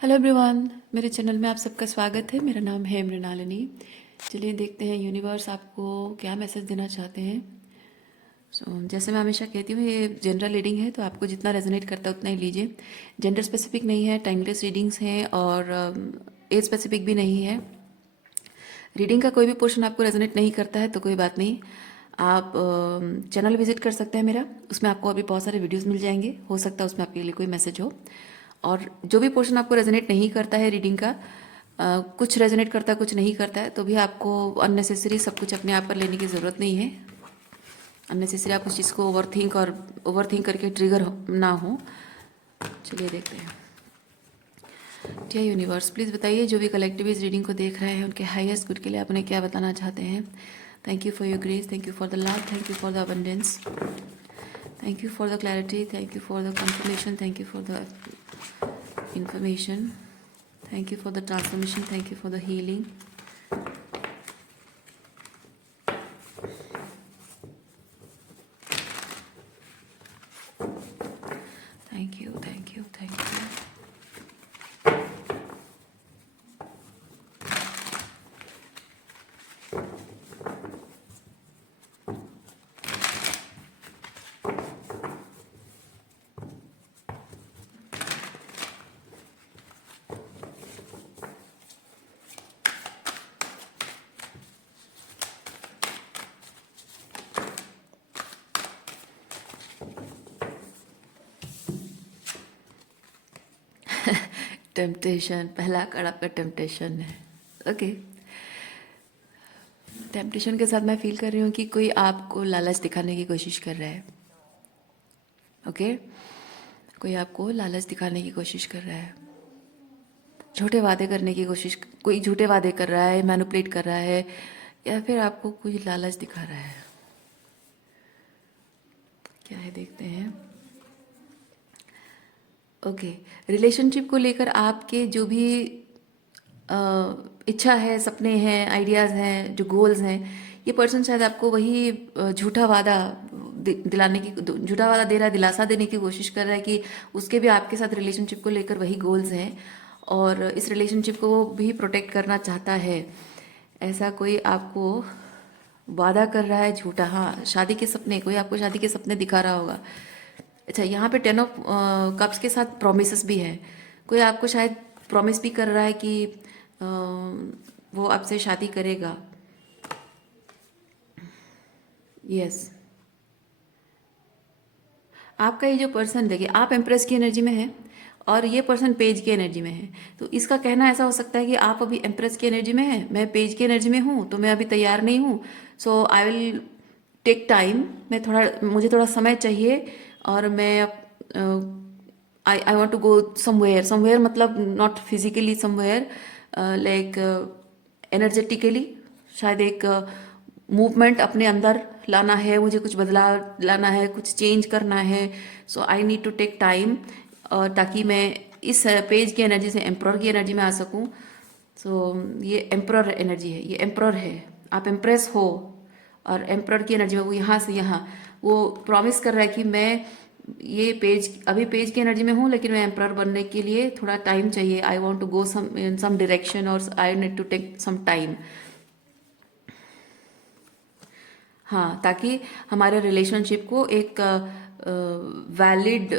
Hello everyone, मेरे channel में आप सबका स्वागत है। मेरा नाम है मृणालिनी। चलिए देखते हैं यूनिवर्स आपको क्या मैसेज देना चाहते हैं। जैसे मैं हमेशा कहती हूँ, ये जनरल रीडिंग है, तो आपको जितना रेजोनेट करता है उतना ही लीजिए। जेंडर स्पेसिफिक नहीं है, टाइमलेस रीडिंग्स हैं और एज स्पेसिफिक भी नहीं है। रीडिंग का कोई भी पोर्शन आपको रेजोनेट नहीं करता है तो कोई बात नहीं, आप चैनल विजिट कर सकते हैं मेरा। उसमें आपको अभी बहुत सारे वीडियोस मिल जाएंगे, हो सकता है उसमें आपके लिए कोई मैसेज हो। और जो भी पोर्शन आपको रेजोनेट नहीं करता है रीडिंग का, कुछ रेजोनेट करता है कुछ नहीं करता है, तो भी आपको अननेसेसरी सब कुछ अपने आप पर लेने की ज़रूरत नहीं है। अननेसेसरी आप उस चीज़ को ओवर थिंक करके ट्रिगर ना हो। चलिए देखते हैं। डियर यूनिवर्स, प्लीज़ बताइए जो भी कलेक्टिव इस रीडिंग को देख रहे हैं उनके हाईएस्ट गुड के लिए आपने क्या बताना चाहते हैं। Thank you for your grace, thank you for the love, thank you for the abundance, thank you for the clarity, thank you for the confirmation, thank you for the information, thank you for the transformation, thank you for the healing. Thank you, thank you, thank you. Temptation, पहला कड़ा पे temptation है। Okay, temptation के साथ मैं feel कर रही हूँ कि कोई आपको लालच दिखाने की कोशिश कर रहा है। ओके, कोई आपको लालच दिखाने की कोशिश कर रहा है, झूठे वादे करने की कोशिश, कोई झूठे वादे कर रहा है, मैनिपुलेट कर रहा है, या फिर आपको कोई लालच दिखा रहा है। क्या है देखते हैं। ओके, रिलेशनशिप को लेकर आपके जो भी इच्छा है, सपने हैं, आइडियाज़ हैं, जो गोल्स हैं, ये पर्सन शायद आपको वही झूठा वादा दिलाने की, झूठा वादा दे रहा है, दिलासा देने की कोशिश कर रहा है कि उसके भी आपके साथ रिलेशनशिप को लेकर वही गोल्स हैं और इस रिलेशनशिप को वो भी प्रोटेक्ट करना चाहता है। ऐसा कोई आपको वादा कर रहा है झूठा। हाँ, शादी के सपने, कोई आपको शादी के सपने दिखा रहा होगा। अच्छा, यहाँ पे 10 ऑफ कप्स के साथ प्रोमिसेस भी है। कोई आपको शायद प्रॉमिस भी कर रहा है कि वो आपसे शादी करेगा। यस, आपका ये जो पर्सन, देखिए आप एम्प्रेस की एनर्जी में है और ये पर्सन पेज की एनर्जी में है। तो इसका कहना ऐसा हो सकता है कि आप अभी एम्प्रेस की एनर्जी में है, मैं पेज की एनर्जी में हूँ, तो मैं अभी तैयार नहीं हूँ। So I will take time, मुझे थोड़ा समय चाहिए और मैं I want to go somewhere. Somewhere मतलब not physically somewhere, like energetically. शायद एक मूवमेंट अपने अंदर लाना है, मुझे कुछ बदलाव लाना है, कुछ चेंज करना है। So I need to take time, ताकि मैं इस पेज की एनर्जी से एम्प्रर की एनर्जी में आ सकूं। सो ये एम्प्रर एनर्जी है, ये एम्प्रर है, आप एम्प्रेस हो और एम्प्रर की एनर्जी में वो यहाँ से यहाँ वो प्रॉमिस कर रहा है कि मैं ये पेज, अभी पेज की एनर्जी में हूँ लेकिन मैं एम्प्रर बनने के लिए थोड़ा टाइम चाहिए। I want to go some in some direction और I need to take some time. हाँ, ताकि हमारे रिलेशनशिप को एक वैलिड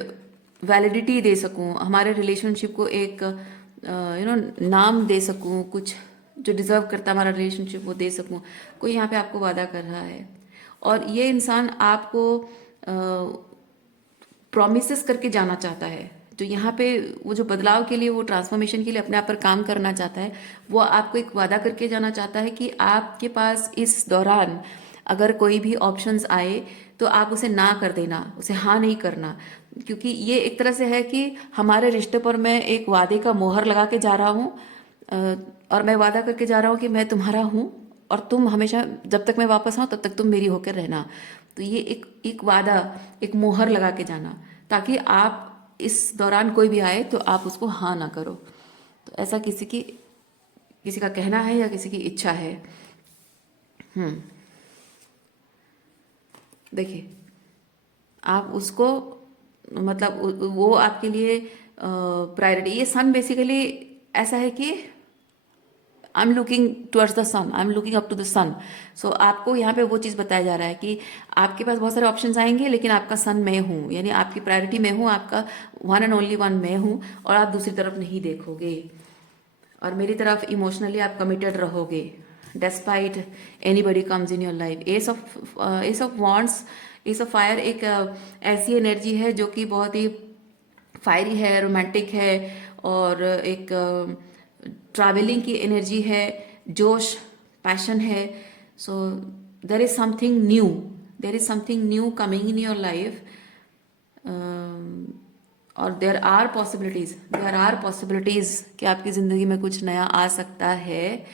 वैलिडिटी दे सकूं, हमारे रिलेशनशिप को एक नाम दे सकूं, कुछ जो डिज़र्व करता है हमारा रिलेशनशिप वो दे सकूं। कोई यहाँ पे आपको वादा कर रहा है और ये इंसान आपको प्रॉमिसेस करके जाना चाहता है। जो यहाँ पे वो जो बदलाव के लिए, वो ट्रांसफॉर्मेशन के लिए अपने आप पर काम करना चाहता है, वो आपको एक वादा करके जाना चाहता है कि आपके पास इस दौरान अगर कोई भी ऑप्शंस आए तो आप उसे ना कर देना, उसे हाँ नहीं करना। क्योंकि ये एक तरह से है कि हमारे रिश्ते पर मैं एक वादे का मोहर लगा के जा रहा हूँ, और मैं वादा करके जा रहा हूँ कि मैं तुम्हारा हूँ और तुम हमेशा, जब तक मैं वापस आऊँ तब तक तुम मेरी होकर रहना। तो ये एक एक वादा, एक मोहर लगा के जाना, ताकि आप इस दौरान कोई भी आए तो आप उसको हाँ ना करो। तो ऐसा किसी का कहना है या किसी की इच्छा है। देखिए, आप उसको, मतलब वो आपके लिए प्रायोरिटी। ये सन बेसिकली ऐसा है कि I am looking towards the sun, I am looking up to the sun. So आपको यहाँ पे वो चीज़ बताया जा रहा है कि आपके पास बहुत सारे ऑप्शंस आएंगे, लेकिन आपका सन मैं हूँ, यानी आपकी प्रायोरिटी मैं हूँ, आपका वन एंड ओनली वन मैं हूँ, और आप दूसरी तरफ नहीं देखोगे, और मेरी तरफ इमोशनली आप कमिटेड रहोगे despite anybody comes in your life. S of wants, S of fire एक ऐसी एनर्जी है जो कि बहुत ही फायरी है, रोमांटिक है, और एक ट्रैवलिंग की एनर्जी है, जोश, पैशन है। So there is something new, there is something new coming in your life, और देर आर पॉसिबिलिटीज कि आपकी ज़िंदगी में कुछ नया आ सकता है।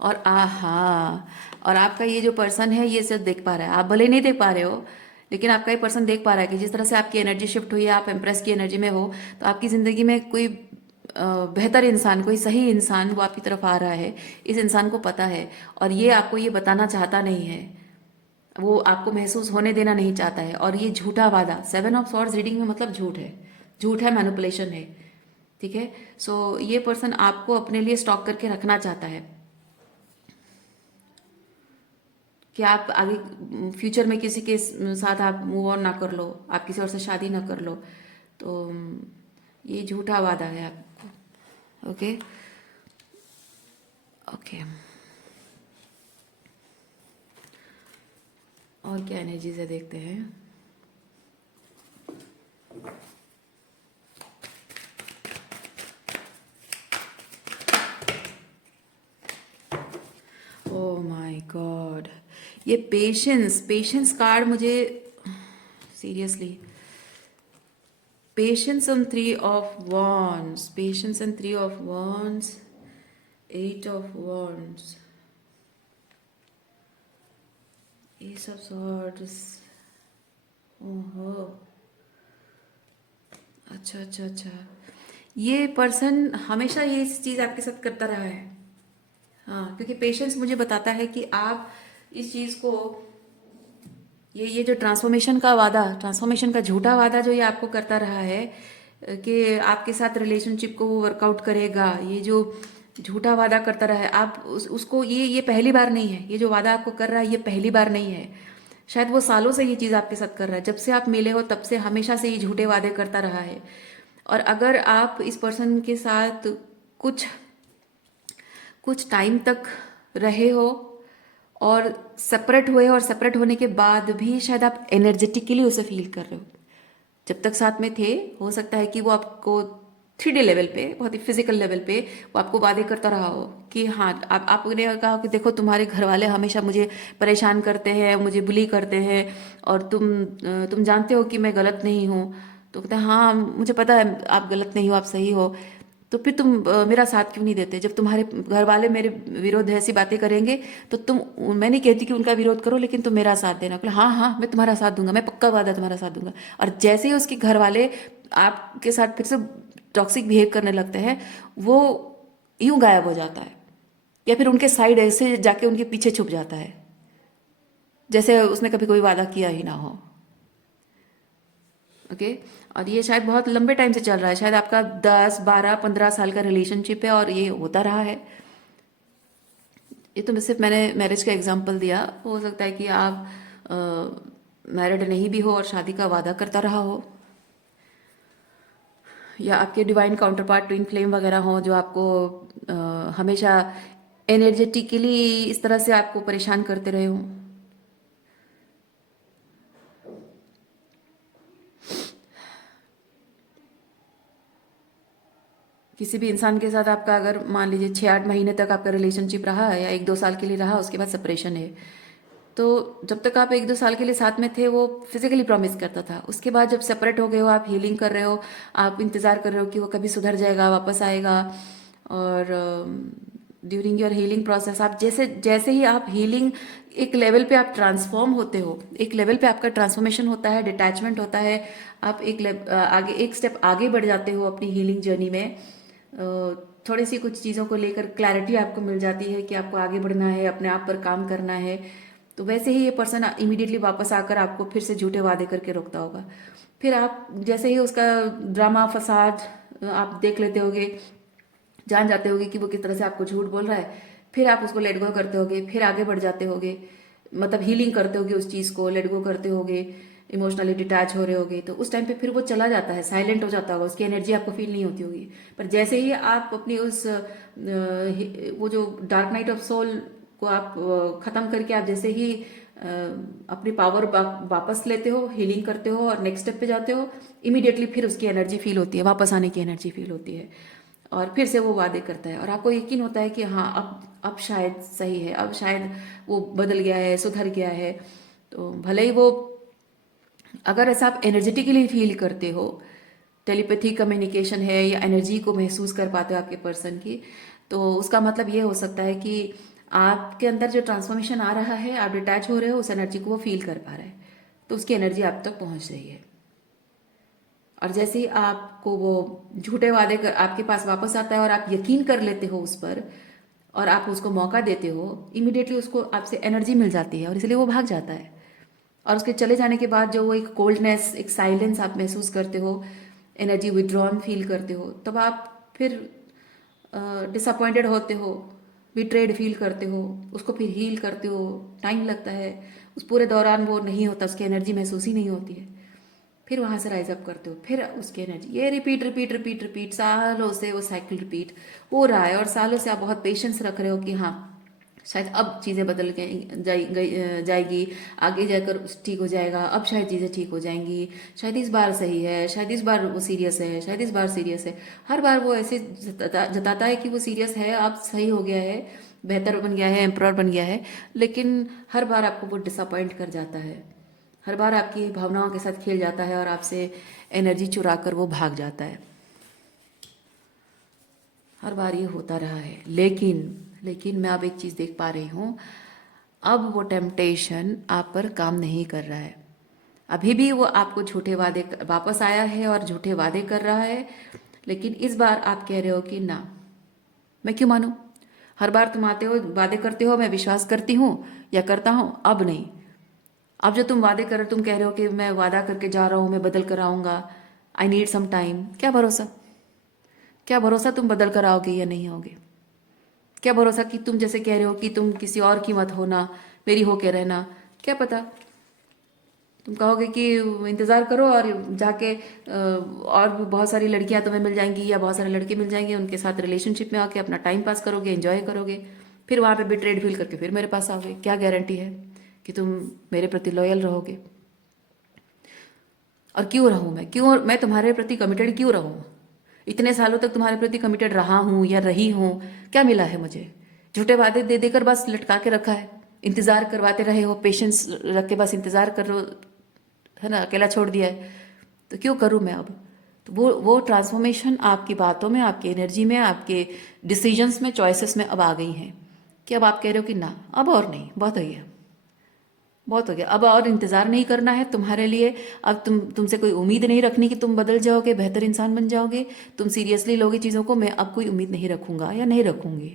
और आहा, और आपका ये जो पर्सन है ये सब देख पा रहा है, आप भले नहीं देख पा रहे हो, लेकिन आपका ये पर्सन देख पा रहा है कि जिस तरह से आपकी एनर्जी शिफ्ट हुई है, आप एम्प्रेस की एनर्जी में हो, तो आपकी ज़िंदगी में कोई बेहतर इंसान, कोई सही इंसान वो आपकी तरफ आ रहा है। इस इंसान को पता है, और ये आपको ये बताना चाहता नहीं है, वो आपको महसूस होने देना नहीं चाहता है। और ये झूठा वादा, 7 ऑफ सॉर्ड्स रीडिंग में मतलब झूठ है, झूठ है, मैनिपुलेशन है, ठीक है। सो ये पर्सन आपको अपने लिए स्टॉक करके रखना चाहता है कि आप आगे फ्यूचर में किसी के साथ आप मूव ऑन ना कर लो, आप किसी और से शादी ना कर लो। तो ये झूठा वादा है आपको। ओके ओके, और क्या एनर्जी से देखते हैं। ओ माय गॉड, ये पेशेंस, पेशेंस कार्ड मुझे seriously, patience on 3 of Wands, patience on 3 of Wands, 8 of Wands, Ace of Swords। ओहो, अच्छा अच्छा अच्छा, ये पर्सन हमेशा ये चीज़ आपके साथ करता रहा है। हाँ, क्योंकि पेशेंस मुझे बताता है कि आप इस चीज़ को, ये जो ट्रांसफॉर्मेशन का वादा, ट्रांसफॉर्मेशन का झूठा वादा जो ये आपको करता रहा है कि आपके साथ रिलेशनशिप को वो वर्कआउट करेगा, ये जो झूठा वादा करता रहा है, आप उसको, ये पहली बार नहीं है, ये जो वादा आपको कर रहा है ये पहली बार नहीं है। शायद वो सालों से ये चीज़ आपके साथ कर रहा है, जब से आप मिले हो तब से हमेशा से ये झूठे वादे करता रहा है। और अगर आप इस पर्सन के साथ कुछ कुछ टाइम तक रहे हो और सेपरेट हुए, और सेपरेट होने के बाद भी शायद आप एनर्जेटिकली उसे फील कर रहे हो, जब तक साथ में थे हो सकता है कि वो आपको 3D लेवल पे, बहुत ही फिजिकल लेवल पे वो आपको वादे करता रहा हो कि हाँ, आपने कहा कि देखो तुम्हारे घर वाले हमेशा मुझे परेशान करते हैं, मुझे बुली करते हैं, और तुम जानते हो कि मैं गलत नहीं हूँ। तो कहते हैं हाँ मुझे पता है आप गलत नहीं हो, आप सही हो, तो फिर तुम मेरा साथ क्यों नहीं देते? जब तुम्हारे घर वाले मेरे विरोध ऐसी बातें करेंगे तो तुम, मैं नहीं कहती कि उनका विरोध करो, लेकिन तुम मेरा साथ देना। बोले हाँ हाँ मैं तुम्हारा साथ दूंगा, मैं पक्का वादा तुम्हारा साथ दूंगा। और जैसे ही उसके घर वाले आपके साथ फिर से टॉक्सिक बिहेव करने लगते हैं, वो यूं गायब हो जाता है, या फिर उनके साइड ऐसे जाके उनके पीछे छुप जाता है, जैसे उसने कभी कोई वादा किया ही ना हो। ओके, और ये शायद बहुत लंबे टाइम से चल रहा है, शायद आपका 10, 12, 15 साल का रिलेशनशिप है और ये होता रहा है। ये तो सिर्फ मैंने मैरिज का एग्जांपल दिया, हो सकता है कि आप मैरिड नहीं भी हो और शादी का वादा करता रहा हो, या आपके divine counter part twin flame वगैरह हो जो आपको हमेशा एनर्जेटिकली इस तरह से आपको परेशान करते रहे हों। किसी भी इंसान के साथ आपका अगर मान लीजिए 6-8 महीने तक आपका रिलेशनशिप रहा है, या 1-2 साल के लिए रहा, उसके बाद सेपरेशन है, तो जब तक आप 1-2 साल के लिए साथ में थे वो फिजिकली प्रॉमिस करता था, उसके बाद जब सेपरेट हो गए हो, आप हीलिंग कर रहे हो, आप इंतज़ार कर रहे हो कि वो कभी सुधर जाएगा, वापस आएगा। और ड्यूरिंग योर हीलिंग प्रोसेस, आप जैसे जैसे ही आप हीलिंग, एक लेवल पे आप ट्रांसफॉर्म होते हो, एक लेवल पे आपका ट्रांसफॉर्मेशन होता है, डिटैचमेंट होता है, आप आगे एक स्टेप आगे बढ़ जाते हो अपनी हीलिंग जर्नी में। थोड़ी सी कुछ चीज़ों को लेकर क्लैरिटी आपको मिल जाती है कि आपको आगे बढ़ना है, अपने आप पर काम करना है। तो वैसे ही ये पर्सन इमीडिएटली वापस आकर आपको फिर से झूठे वादे करके रोकता होगा। फिर आप जैसे ही उसका ड्रामा फसाद आप देख लेते होगे, जान जाते होगे कि वो किस तरह से आपको झूठ बोल रहा है, फिर आप उसको लेट गो करते होगे, फिर आगे बढ़ जाते होगे, मतलब हीलिंग करते होगे, उस चीज़ को लेट गो करते होगे, इमोशनली डिटैच हो रहे होगे, तो उस टाइम पे फिर वो चला जाता है, साइलेंट हो जाता होगा, उसकी एनर्जी आपको फील नहीं होती होगी। पर जैसे ही आप अपनी उस वो जो डार्क नाइट ऑफ सोल को आप खत्म करके आप जैसे ही अपनी पावर वापस लेते हो, हीलिंग करते हो और नेक्स्ट स्टेप पे जाते हो, इमीडिएटली फिर उसकी एनर्जी फील होती है, वापस आने की एनर्जी फील होती है, और फिर से वो वादे करता है और आपको यकीन होता है कि हाँ अब शायद सही है, अब शायद वो बदल गया है, सुधर गया है। तो भले ही वो, अगर ऐसा आप एनर्जेटिकली फील करते हो, टेलीपैथी कम्युनिकेशन है या एनर्जी को महसूस कर पाते हो आपके पर्सन की, तो उसका मतलब ये हो सकता है कि आपके अंदर जो ट्रांसफॉर्मेशन आ रहा है, आप डिटैच हो रहे हो, उस एनर्जी को वो फील कर पा रहा है, तो उसकी एनर्जी आप तक पहुंच रही है। और जैसे ही आपको वो झूठे वादे कर आपके पास वापस आता है और आप यकीन कर लेते हो उस पर और आप उसको मौका देते हो, इमिडिएटली उसको आपसे एनर्जी मिल जाती है और इसलिए वो भाग जाता है। और उसके चले जाने के बाद जो वो एक कोल्डनेस, एक साइलेंस आप महसूस करते हो, एनर्जी विड्रॉन फील करते हो, तब आप फिर डिसअपॉइंटेड होते हो, बिट्रेड फील करते हो, उसको फिर हील करते हो, टाइम लगता है, उस पूरे दौरान वो नहीं होता, उसकी एनर्जी महसूस ही नहीं होती है। फिर वहां से राइज अप करते हो, फिर उसकी एनर्जी, ये रिपीट रिपीट रिपीट रिपीट, सालों से वो साइकिल रिपीट हो रहा है और सालों से आप बहुत पेशेंस रख रहे हो कि हाँ शायद अब चीज़ें बदल जाएगी, आगे जाकर ठीक हो जाएगा, अब शायद चीज़ें ठीक हो जाएंगी, शायद इस बार सही है, शायद इस बार वो सीरियस है, शायद इस बार सीरियस है। हर बार वो ऐसे जताता है कि वो सीरियस है, अब सही हो गया है, बेहतर बन गया है, एम्प्रॉर बन गया है, लेकिन हर बार आपको वो डिसअपॉइंट कर जाता है, हर बार आपकी भावनाओं के साथ खेल जाता है और आपसे एनर्जी चुरा कर वो भाग जाता है। हर बार ये होता रहा है, लेकिन मैं अब एक चीज़ देख पा रही हूँ, अब वो टेम्पटेशन आप पर काम नहीं कर रहा है। अभी भी वो आपको झूठे वादे वापस आया है और झूठे वादे कर रहा है, लेकिन इस बार आप कह रहे हो कि ना, मैं क्यों मानूं, हर बार तुम आते हो, वादे करते हो, मैं विश्वास करती हूँ या करता हूँ, अब नहीं। अब जो तुम वादे कर रहे हो, तुम कह रहे हो कि मैं वादा करके जा रहा हूँ, मैं बदल कर आऊँगा, आई नीड सम टाइम, क्या भरोसा, क्या भरोसा तुम बदल कर आओगे या नहीं आओगे? क्या भरोसा कि तुम जैसे कह रहे हो कि तुम किसी और की मत होना, मेरी होके रहना, क्या पता तुम कहोगे कि इंतज़ार करो और जाके और भी बहुत सारी लड़कियां तुम्हें मिल जाएंगी या बहुत सारे लड़के मिल जाएंगे, उनके साथ रिलेशनशिप में आके अपना टाइम पास करोगे, एंजॉय करोगे, फिर वहाँ पे बिट्रेड फील करके फिर मेरे पास आओगे। क्या गारंटी है कि तुम मेरे प्रति लॉयल रहोगे? और क्यों रहूं मैं तुम्हारे प्रति कमिटेड क्यों रहूं? इतने सालों तक तुम्हारे प्रति कमिटेड रहा हूं या रही हूं, क्या मिला है मुझे? झूठे वादे दे देकर बस लटका के रखा है, इंतजार करवाते रहे हो, पेशेंस रख के बस इंतजार कर रहे हो, है ना, अकेला छोड़ दिया है, तो क्यों करूं मैं अब? तो वो ट्रांसफॉर्मेशन आपकी बातों में, आपकी एनर्जी में, आपके डिसीजंस में, चॉइसेस में अब आ गई हैं कि अब आप कह रहे हो कि ना, अब और नहीं, बहुत हो गया, बहुत हो गया, अब और इंतज़ार नहीं करना है तुम्हारे लिए। अब तुमसे कोई उम्मीद नहीं रखनी कि तुम बदल जाओगे, बेहतर इंसान बन जाओगे, तुम सीरियसली लोगे चीज़ों को, मैं अब कोई उम्मीद नहीं रखूंगा या नहीं रखूंगी।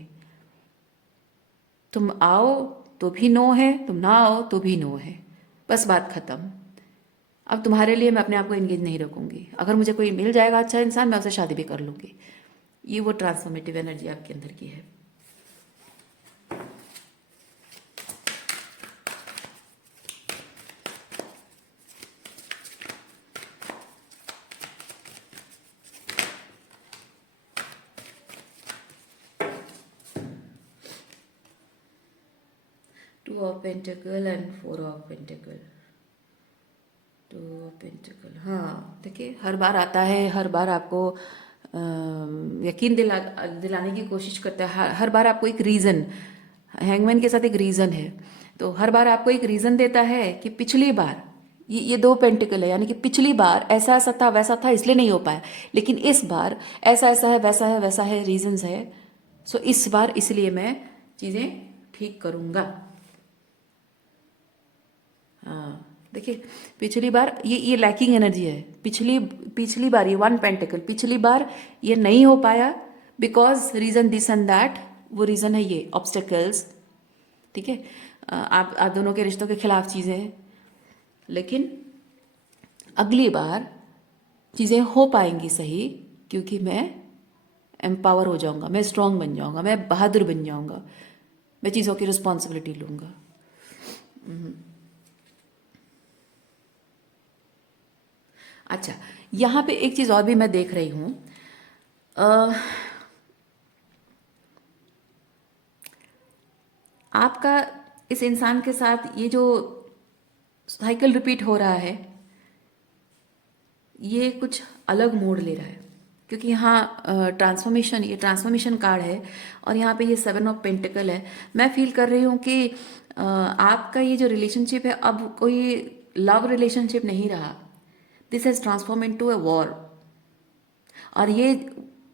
तुम आओ तो भी नो है, तुम ना आओ तो भी नो है, बस बात खत्म। अब तुम्हारे लिए मैं अपने आप को एंगेज नहीं रखूंगी, अगर मुझे कोई मिल जाएगा अच्छा इंसान, मैं उससे शादी भी कर लूंगी। ये वो ट्रांसफॉर्मेटिव एनर्जी आपके अंदर की है। Two of pentacle and four of pentacle, two of pentacle, हाँ देखिए हर बार आता है, हर बार आपको यकीन दिलाने की कोशिश करता है, हर बार आपको एक रीज़न, हैंगमैन के साथ एक रीज़न है, तो हर बार आपको एक रीज़न देता है कि पिछली बार, ये दो पेंटिकल है, यानी कि पिछली बार ऐसा ऐसा था, वैसा था, इसलिए नहीं हो पाया, लेकिन इस बार ऐसा ऐसा है, वैसा है, वैसा है, रीजंस है, सो इस बार इसलिए मैं चीज़ें ठीक करूँगा। हाँ देखिए, पिछली बार ये लैकिंग एनर्जी है, पिछली पिछली बार, ये वन पेंटिकल, पिछली बार ये नहीं हो पाया because reason this and that, वो रीज़न है ये ऑब्स्टेकल्स, ठीक है, आप दोनों के रिश्तों के खिलाफ चीज़ें हैं, लेकिन अगली बार चीज़ें हो पाएंगी सही, क्योंकि मैं एम्पावर हो जाऊंगा, मैं स्ट्रांग बन जाऊंगा, मैं बहादुर बन जाऊंगा, मैं चीज़ों की रिस्पॉन्सिबिलिटी लूंगा। अच्छा, यहाँ पे एक चीज़ और भी मैं देख रही हूँ। अ, आपका इस इंसान के साथ ये जो साइकिल रिपीट हो रहा है, ये कुछ अलग मोड़ ले रहा है, क्योंकि यहाँ ट्रांसफॉर्मेशन, ये ट्रांसफॉर्मेशन कार्ड है और यहाँ पे ये 7 ऑफ पेंटिकल है। मैं फील कर रही हूँ कि आपका ये जो रिलेशनशिप है अब कोई लव रिलेशनशिप नहीं रहा। This has transform into a war. और ये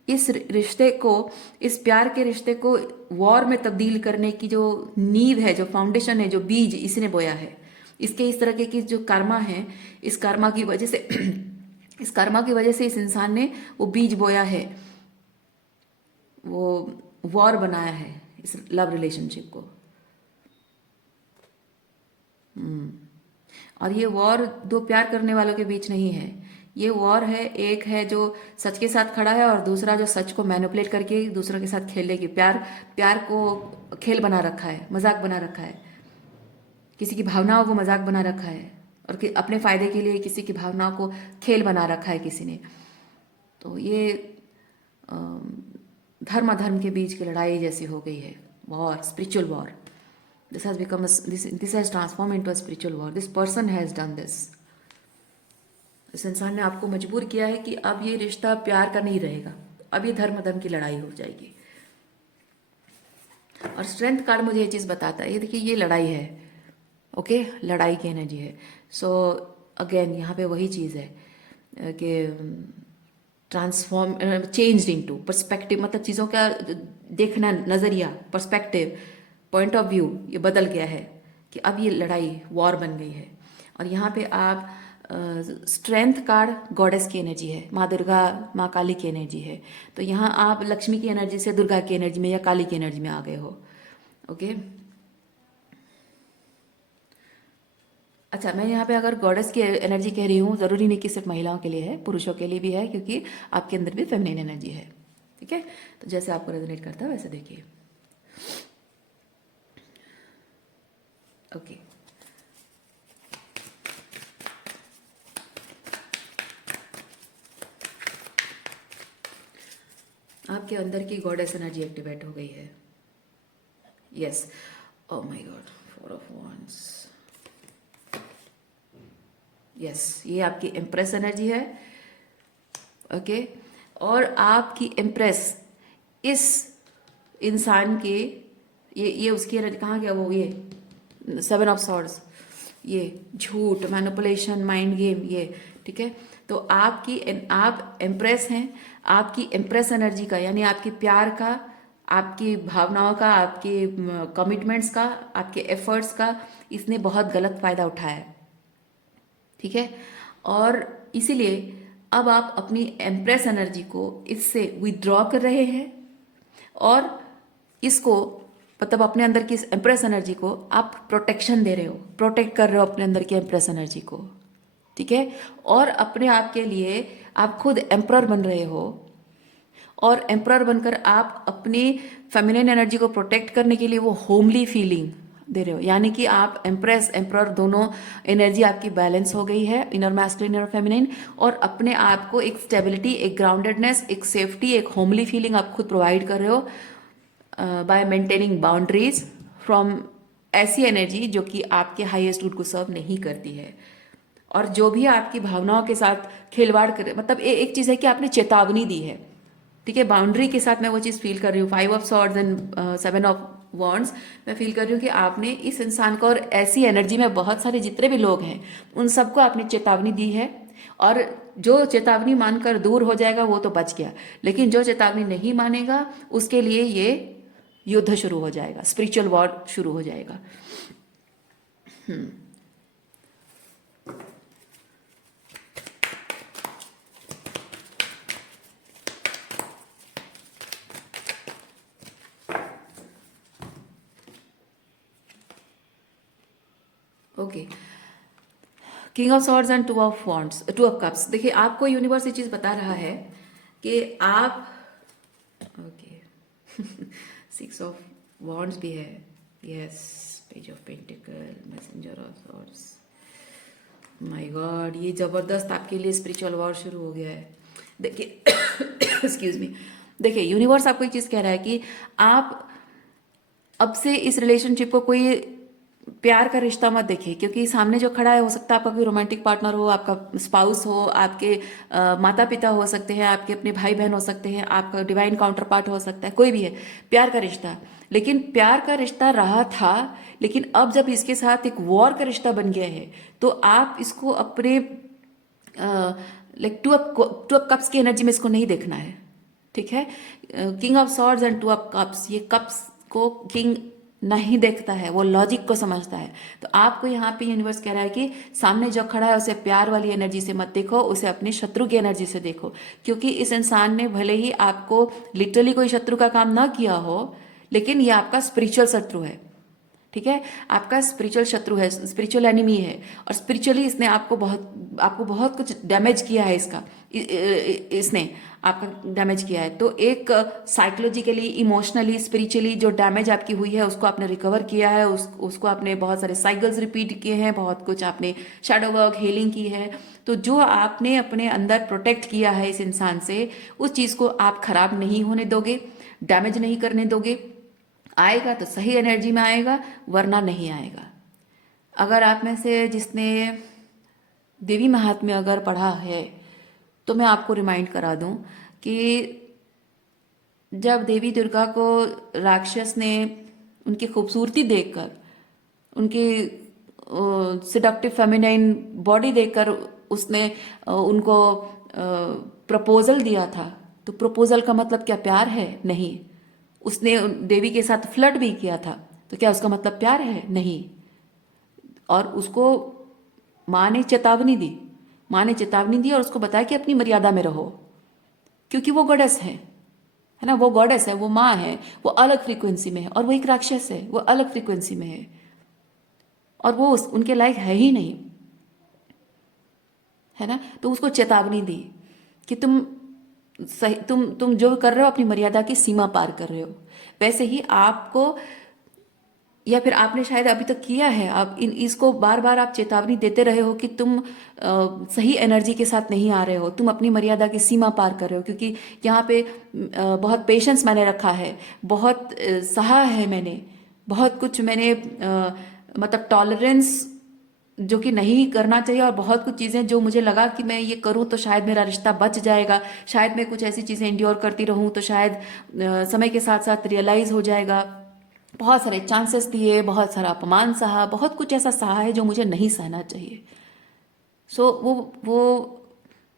इस रिश्ते को, इस प्यार के रिश्ते को वॉर में तब्दील करने की जो नींव है, जो फाउंडेशन है, जो बीज इसने बोया है, इसके इस तरह की जो कर्मा है, इस कर्मा की वजह से इस कर्मा की वजह से इस इंसान ने वो बीज बोया है, वो वॉर बनाया है इस लव रिलेशनशिप को। और ये वॉर दो प्यार करने वालों के बीच नहीं है, ये वॉर है, एक है जो सच के साथ खड़ा है और दूसरा जो सच को मैनिपुलेट करके दूसरों के साथ खेलने की, प्यार प्यार को खेल बना रखा है, मजाक बना रखा है, किसी की भावनाओं को मजाक बना रखा है और अपने फायदे के लिए किसी की भावनाओं को खेल बना रखा है किसी ने। तो ये धर्म अधर्म के बीच की लड़ाई जैसी हो गई है, war, spiritual war. This has become this has transform into a spiritual war. This person has done this. इस इंसान ने आपको मजबूर किया है कि अब ये रिश्ता प्यार का नहीं रहेगा, अब ये धर्म अधर्म की लड़ाई हो जाएगी। और स्ट्रेंथ कार्ड मुझे ये चीज़ बताता है, ये देखिए ये लड़ाई है, ओके, लड़ाई की एनर्जी है। सो अगेन यहाँ पे वही चीज़ है कि ट्रांसफॉर्म, चेंज्ड इनटू पर्सपेक्टिव, मतलब चीज़ों का देखना, नज़रिया, पर्सपेक्टिव, पॉइंट ऑफ व्यू ये बदल गया है कि अब ये लड़ाई वॉर बन गई है। और यहाँ पे आप स्ट्रेंथ कार्ड गॉडेस की एनर्जी है, माँ दुर्गा, माँ काली की एनर्जी है। तो यहाँ आप लक्ष्मी की एनर्जी से दुर्गा की एनर्जी में या काली की एनर्जी में आ गए हो, ओके। अच्छा, मैं यहाँ पे अगर गॉडेस की एनर्जी कह रही हूँ, ज़रूरी नहीं कि सिर्फ महिलाओं के लिए है, पुरुषों के लिए भी है, क्योंकि आपके अंदर भी फेमिनिन एनर्जी है, ठीक है। तो जैसे आपको रेजोनेट करता है वैसे देखिए, ओके। आपके अंदर की गॉडेस एनर्जी एक्टिवेट हो गई है, yes. Oh my God, 4 of wands, yes, ये आपकी एम्प्रेस एनर्जी है, ओके। और आपकी एम्प्रेस इस इंसान के, ये उसकी एनर्जी कहाँ गया, वो ये 7 ऑफ सॉर्ड्स, ये झूठ, मैनिपुलेशन, माइंड गेम, ये, ठीक है। तो आप एम्प्रेस हैं, आपकी एम्प्रेस एनर्जी का, यानी आपकी प्यार का, आपकी भावनाओं का, आपके कमिटमेंट्स का, आपके एफर्ट्स का इसने बहुत गलत फायदा उठाया है, ठीक है। और इसीलिए अब आप अपनी एम्प्रेस एनर्जी को इससे विदड्रॉ कर रहे हैं और इसको, मतलब अपने अंदर की इस एम्प्रेस एनर्जी को आप प्रोटेक्शन दे रहे हो, प्रोटेक्ट कर रहे हो अपने अंदर की एम्प्रेस एनर्जी को, ठीक है। और अपने आप के लिए आप खुद एम्प्रर बन रहे हो और एम्प्रर बनकर आप अपनी फेमिनिन एनर्जी को प्रोटेक्ट करने के लिए वो होमली फीलिंग दे रहे हो, यानी कि आप एम्प्रेस एम्प्रर दोनों एनर्जी आपकी बैलेंस हो गई है, इनर मैस्कुलिन और फेमिनिन, और अपने आप को एक स्टेबिलिटी, एक ग्राउंडेडनेस, एक सेफ्टी, एक होमली फीलिंग आप खुद प्रोवाइड कर रहे हो बाय मेंटेनिंग बाउंड्रीज फ्रॉम ऐसी एनर्जी जो कि आपके हाईएस्ट गुड को सर्व नहीं करती है। और जो भी आपकी भावनाओं के साथ खिलवाड़ करे, मतलब एक चीज़ है कि आपने चेतावनी दी है, ठीक है, बाउंड्री के साथ मैं वो चीज़ फील कर रही हूँ। 5 of swords and 7 of wands, मैं फील कर रही हूँ कि आपने इस इंसान को, और ऐसी एनर्जी में बहुत सारे जितने भी लोग हैं उन सबको आपने चेतावनी दी है। और जो चेतावनी मानकर दूर हो जाएगा वो तो बच गया, लेकिन जो चेतावनी नहीं मानेगा उसके लिए ये युद्ध शुरू हो जाएगा, स्पिरिचुअल वॉर शुरू हो जाएगा। Okay, king of swords and two of cups. देखिए आपको यूनिवर्स ये चीज बता रहा है कि आप, ओके, सिक्स ऑफ वॉन्ड्स भी है, yes, page of pentacle, messenger of swords. My God, ये जबरदस्त आपके लिए स्पिरिचुअल वॉर शुरू हो गया है। देखिए एक्सक्यूज मी, देखिए यूनिवर्स आपको एक चीज कह रहा है कि आप अब से इस रिलेशनशिप को कोई प्यार का रिश्ता मत देखिए, क्योंकि सामने जो खड़ा है हो सकता है आपका कोई रोमांटिक पार्टनर हो, आपका स्पाउस हो, आपके माता पिता हो सकते हैं, आपके अपने भाई बहन हो सकते हैं, आपका डिवाइन काउंटर पार्ट हो सकता है, कोई भी है, प्यार का रिश्ता। लेकिन प्यार का रिश्ता रहा था, लेकिन अब जब इसके साथ एक वॉर का रिश्ता बन गया है तो आप इसको अपने लाइक टू अप कप्स की एनर्जी में इसको नहीं देखना है, ठीक है। King of swords and two of cups, ये कप्स को किंग नहीं देखता है, वो लॉजिक को समझता है। तो आपको यहाँ पे यूनिवर्स कह रहा है कि सामने जो खड़ा है उसे प्यार वाली एनर्जी से मत देखो, उसे अपनी शत्रु की एनर्जी से देखो। क्योंकि इस इंसान ने भले ही आपको लिटरली कोई शत्रु का काम ना किया हो, लेकिन ये आपका स्पिरिचुअल शत्रु है, ठीक है। आपका स्पिरिचुअल शत्रु है, स्पिरिचुअल एनिमी है, और स्पिरिचुअली इसने आपको बहुत कुछ डैमेज किया है। इसने आपका डैमेज किया है। तो एक साइकोलॉजिकली, इमोशनली, स्पिरिचुअली जो डैमेज आपकी हुई है उसको आपने रिकवर किया है, उसको आपने बहुत सारे साइकिल्स रिपीट किए हैं, बहुत कुछ आपने शैडो वर्क, हीलिंग की है। तो जो आपने अपने अंदर प्रोटेक्ट किया है इस इंसान से, उस चीज़ को आप खराब नहीं होने दोगे, डैमेज नहीं करने दोगे। आएगा तो सही एनर्जी में आएगा, वरना नहीं आएगा। अगर आप में से जिसने देवी महात्म्य अगर पढ़ा है तो मैं आपको रिमाइंड करा दूं कि जब देवी दुर्गा को राक्षस ने उनकी खूबसूरती देखकर, उनकी सिडक्टिव फेमिनाइन बॉडी देखकर उसने उनको प्रपोजल दिया था, तो प्रपोजल का मतलब क्या प्यार है? नहीं। उसने देवी के साथ फ्लर्ट भी किया था, तो क्या उसका मतलब प्यार है? नहीं। और उसको माँ ने चेतावनी दी, माँ ने चेतावनी दी और उसको बताया कि अपनी मर्यादा में रहो, क्योंकि वो गॉडेस है ना, वो गॉडेस है, वो माँ है, वो अलग फ्रीक्वेंसी में है, और वो एक राक्षस है, वो अलग फ्रीक्वेंसी में है, और वो उनके लायक है ही नहीं, है ना। तो उसको चेतावनी दी कि तुम सही, तुम जो कर रहे हो अपनी मर्यादा की सीमा पार कर रहे हो। वैसे ही आपको, या फिर आपने शायद अभी तक किया है, आप इसको बार बार आप चेतावनी देते रहे हो कि तुम सही एनर्जी के साथ नहीं आ रहे हो, तुम अपनी मर्यादा की सीमा पार कर रहे हो। क्योंकि यहाँ पे बहुत पेशेंस मैंने रखा है, बहुत सहा है मैंने, बहुत कुछ मैंने मतलब टॉलरेंस जो कि नहीं करना चाहिए, और बहुत कुछ चीज़ें जो मुझे लगा कि मैं ये करूं तो शायद मेरा रिश्ता बच जाएगा, शायद मैं कुछ ऐसी चीज़ें इंड्योर करती रहूं तो शायद समय के साथ साथ रियलाइज हो जाएगा। बहुत सारे चांसेस दिए, बहुत सारा अपमान सहा, बहुत कुछ ऐसा सहा है जो मुझे नहीं सहना चाहिए। सो वो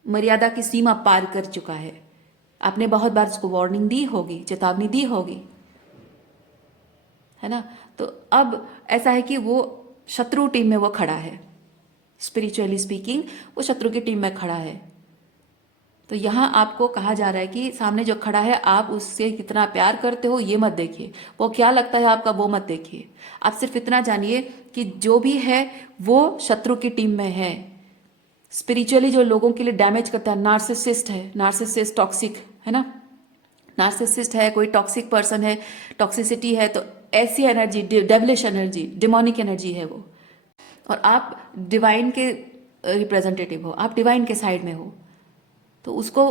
मर्यादा की सीमा पार कर चुका है। आपने बहुत बार उसको वार्निंग दी होगी, चेतावनी दी होगी, है ना। तो अब ऐसा है कि वो शत्रु टीम में वो खड़ा है, स्पिरिचुअली स्पीकिंग वो शत्रु की टीम में खड़ा है। तो यहाँ आपको कहा जा रहा है कि सामने जो खड़ा है आप उससे कितना प्यार करते हो ये मत देखिए, वो क्या लगता है आपका वो मत देखिए। आप सिर्फ इतना जानिए कि जो भी है वो शत्रु की टीम में है। स्पिरिचुअली जो लोगों के लिए डैमेज करता है, नार्सिसिस्ट है, नार्सिसिस्ट टॉक्सिक है ना, नार्सिसिस्ट है, कोई टॉक्सिक पर्सन है, टॉक्सिसिटी है, तो ऐसी energy, devilish energy, demonic energy है वो। और आप डिवाइन के रिप्रेजेंटेटिव हो, आप डिवाइन के साइड में हो, तो उसको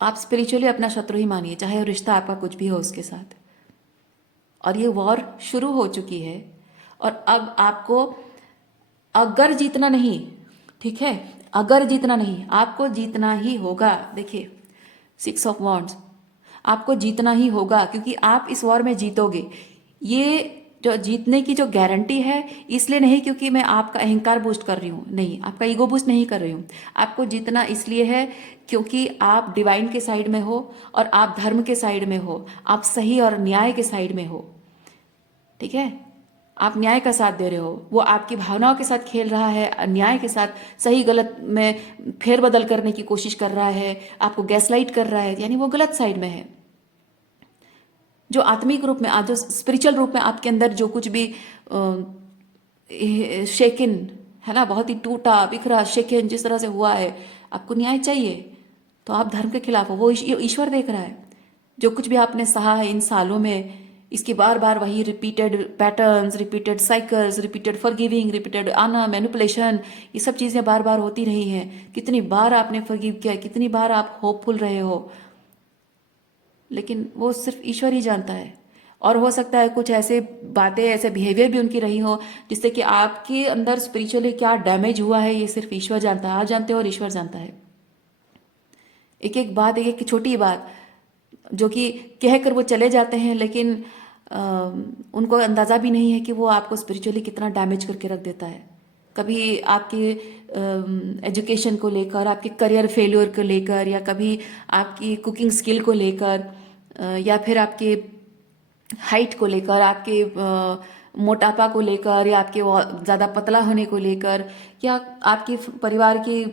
आप स्पिरिचुअली अपना शत्रु ही मानिए, चाहे वो रिश्ता आपका कुछ भी हो उसके साथ। और ये वॉर शुरू हो चुकी है, और अब आपको अगर जीतना नहीं, ठीक है, अगर जीतना नहीं, आपको जीतना ही होगा। देखिए 6 ऑफ वॉन्ड्स, आपको जीतना ही होगा, क्योंकि आप इस वॉर में जीतोगे। ये जो जीतने की जो गारंटी है, इसलिए नहीं क्योंकि मैं आपका अहंकार बूस्ट कर रही हूँ, नहीं, आपका ईगो बूस्ट नहीं कर रही हूँ। आपको जीतना इसलिए है क्योंकि आप डिवाइन के साइड में हो, और आप धर्म के साइड में हो, आप सही और न्याय के साइड में हो, ठीक है। आप न्याय का साथ दे रहे हो, वो आपकी भावनाओं के साथ खेल रहा है, अन्याय के साथ, सही गलत में फेरबदल करने की कोशिश कर रहा है, आपको गैसलाइट कर रहा है, यानी वो गलत साइड में है। जो आत्मिक रूप में, जो स्पिरिचुअल रूप में आपके अंदर जो कुछ भी शेकिन है ना, बहुत ही टूटा बिखरा शेकन जिस तरह से हुआ है, आपको न्याय चाहिए, तो आप धर्म के खिलाफ हो। वो ईश्वर देख रहा है जो कुछ भी आपने सहा है इन सालों में, इसकी बार बार वही repeated patterns, repeated cycles, repeated forgiving, repeated आना, मैनिपुलेशन, ये सब चीज़ें बार बार होती रही हैं। कितनी बार आपने फॉरगिव किया, कितनी बार आप होपफुल रहे हो, लेकिन वो सिर्फ ईश्वर ही जानता है। और हो सकता है कुछ ऐसे बातें, ऐसे बिहेवियर भी उनकी रही हो जिससे कि आपके अंदर स्पिरिचुअली क्या डैमेज हुआ है, ये सिर्फ ईश्वर जानता है। आप जानते हो और ईश्वर जानता है। एक एक बात, एक एक छोटी बात जो कि कह कर वो चले जाते हैं, लेकिन अ, उनको अंदाज़ा भी नहीं है कि वो आपको स्पिरिचुअली कितना डैमेज करके रख देता है। कभी आपके एजुकेशन को लेकर, आपके करियर फेल्योर को लेकर, या कभी आपकी कुकिंग स्किल को लेकर, या फिर आपके हाइट को लेकर, आपके मोटापा को लेकर, या आपके ज़्यादा पतला होने को लेकर, या आपके परिवार की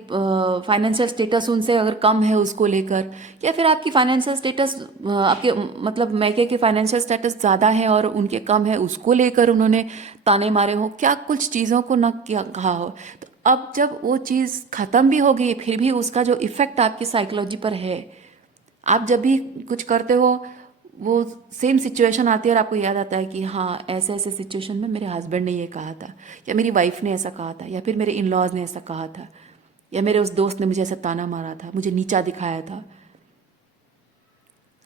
फाइनेंशियल स्टेटस उनसे अगर कम है उसको लेकर, या फिर आपकी फाइनेंशियल स्टेटस, आपके मतलब मैके के फाइनेंशियल स्टेटस ज़्यादा है और उनके कम है, उसको लेकर उन्होंने ताने मारे हो, क्या कुछ चीज़ों को न क्या कहा हो। तो अब जब वो चीज़ ख़त्म भी हो गई, फिर भी उसका जो इफ़ेक्ट आपकी साइकोलॉजी पर है, आप जब भी कुछ करते हो वो सेम सिचुएशन आती है और आपको याद आता है कि हाँ, ऐसे ऐसे सिचुएशन में मेरे हस्बैंड ने ये कहा था, या मेरी वाइफ ने ऐसा कहा था, या फिर मेरे इन लॉज ने ऐसा कहा था, या मेरे उस दोस्त ने मुझे ऐसा ताना मारा था, मुझे नीचा दिखाया था,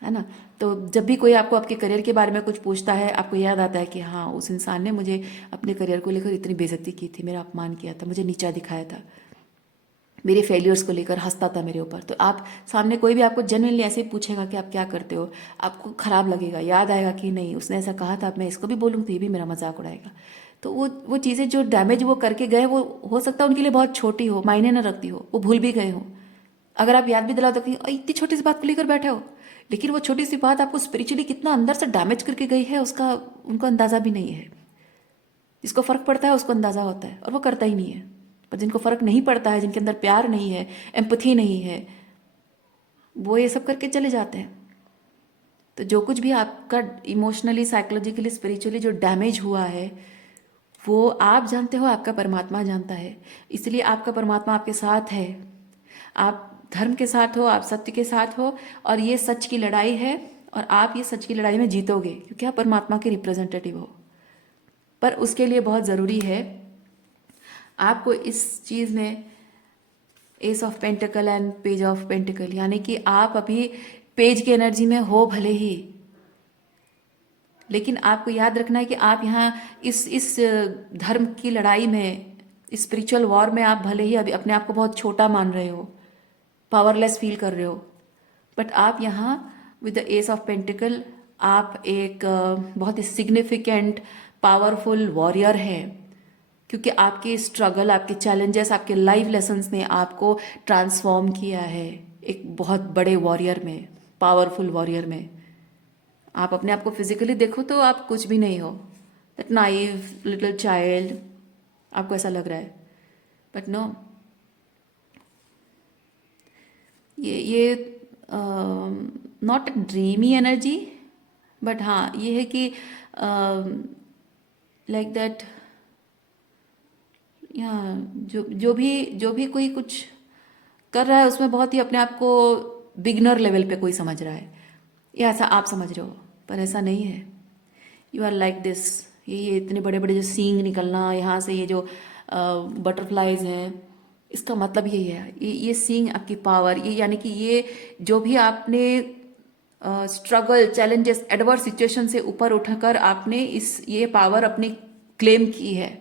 है ना। तो जब भी कोई आपको आपके करियर के बारे में कुछ पूछता है, आपको याद आता है कि हाँ, उस इंसान ने मुझे अपने करियर को लेकर इतनी बेइज्जती की थी, मेरा अपमान किया था, मुझे नीचा दिखाया था, मेरे फेलियर्स को लेकर हंसता था मेरे ऊपर। तो आप सामने कोई भी आपको जेन्युइनली ऐसे ही पूछेगा कि आप क्या करते हो, आपको खराब लगेगा, याद आएगा कि नहीं, उसने ऐसा कहा था, अब मैं इसको भी बोलूँगी तो ये भी मेरा मजाक उड़ाएगा। तो वो चीज़ें जो डैमेज वो करके गए, वो हो सकता है उनके लिए बहुत छोटी हो, मायने न रखती हो, वो भूल भी गए हो। अगर आप याद भी दिलाओ तो कि इतनी छोटी सी बात को लेकर बैठे हो, लेकिन वो छोटी सी बात आपको स्पिरिचुअली कितना अंदर से डैमेज करके गई है, उसका उनको अंदाज़ा भी नहीं है। जिसको फ़र्क पड़ता है उसको अंदाज़ा होता है, और वो करता ही नहीं है। पर जिनको फ़र्क नहीं पड़ता है, जिनके अंदर प्यार नहीं है, एम्पथी नहीं है, वो ये सब करके चले जाते हैं। तो जो कुछ भी आपका इमोशनली, साइकोलॉजिकली, स्पिरिचुअली जो डैमेज हुआ है, वो आप जानते हो, आपका परमात्मा जानता है। इसलिए आपका परमात्मा आपके साथ है। आप धर्म के साथ हो, आप सत्य के साथ हो, और ये सच की लड़ाई है, और आप ये सच की लड़ाई में जीतोगे क्योंकि आप परमात्मा के रिप्रेजेंटेटिव हो। पर उसके लिए बहुत ज़रूरी है आपको इस चीज़ में S of pentacle and page of pentacle, यानी कि आप अभी पेज की एनर्जी में हो भले ही, लेकिन आपको याद रखना है कि आप यहाँ इस धर्म की लड़ाई में, इस स्पिरिचुअल वॉर में, आप भले ही अभी अपने आप को बहुत छोटा मान रहे हो, पावरलेस फील कर रहे हो, बट आप यहाँ with the S of pentacle आप एक बहुत ही सिग्निफिकेंट पावरफुल वॉरियर है, क्योंकि आपके स्ट्रगल, आपके चैलेंजेस, आपके लाइफ लेसन्स ने आपको ट्रांसफॉर्म किया है एक बहुत बड़े वॉरियर में, पावरफुल वॉरियर में। आप अपने आप को फिजिकली देखो तो आप कुछ भी नहीं हो, दैट नाइव लिटिल चाइल्ड, आपको ऐसा लग रहा है, बट नो, ये not a dreamy energy, but हाँ ये है कि लाइक दैट, या जो भी कोई कुछ कर रहा है उसमें बहुत ही अपने आप को बिगनर लेवल पे कोई समझ रहा है, या ऐसा आप समझ रहे हो, पर ऐसा नहीं है। यू आर लाइक दिस, ये इतने बड़े बड़े जो सींग निकलना यहाँ से, ये जो बटरफ्लाइज हैं, इसका मतलब यही है, ये सींग आपकी पावर, ये यानी कि ये जो भी आपने स्ट्रगल, चैलेंजेस, एडवर्स सिचुएशन से ऊपर उठकर आपने ये पावर अपनी क्लेम की है,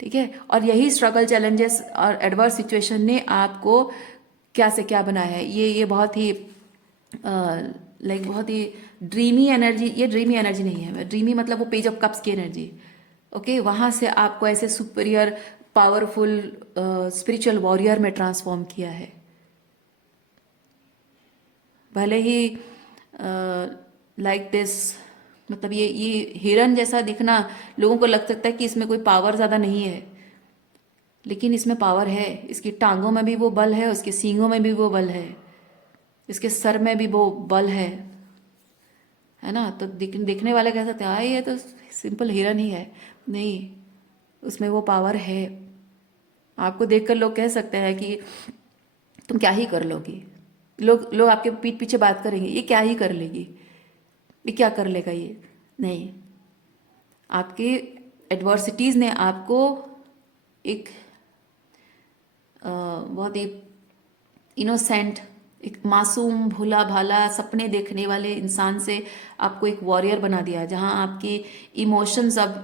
ठीक है। और यही स्ट्रगल, चैलेंजेस और एडवर्स सिचुएशन ने आपको क्या से क्या बनाया है। ये बहुत ही लाइक बहुत ही ड्रीमी एनर्जी, ये ड्रीमी एनर्जी नहीं है। ड्रीमी मतलब वो पेज ऑफ कप्स की एनर्जी, ओके, वहाँ से आपको ऐसे सुपीरियर पावरफुल स्पिरिचुअल वॉरियर में ट्रांसफॉर्म किया है। भले ही लाइक दिस, मतलब ये हिरन जैसा दिखना लोगों को लग सकता है कि इसमें कोई पावर ज़्यादा नहीं है, लेकिन इसमें पावर है। इसकी टांगों में भी वो बल है, उसके सींगों में भी वो बल है, इसके सर में भी वो बल है ना। तो दिखने वाले कह सकते हैं ये तो सिंपल हिरन ही है, नहीं, उसमें वो पावर है। आपको देखकर लोग कह सकते हैं कि तुम क्या ही कर लोगी। लोग लोग आपके पीठ पीछे बात करेंगे, ये क्या ही कर लेगी, ये क्या कर लेगा ये। नहीं, आपकी एडवर्सिटीज़ ने आपको एक बहुत ही इनोसेंट, एक मासूम भोला भाला सपने देखने वाले इंसान से आपको एक वॉरियर बना दिया, जहां आपकी इमोशंस अब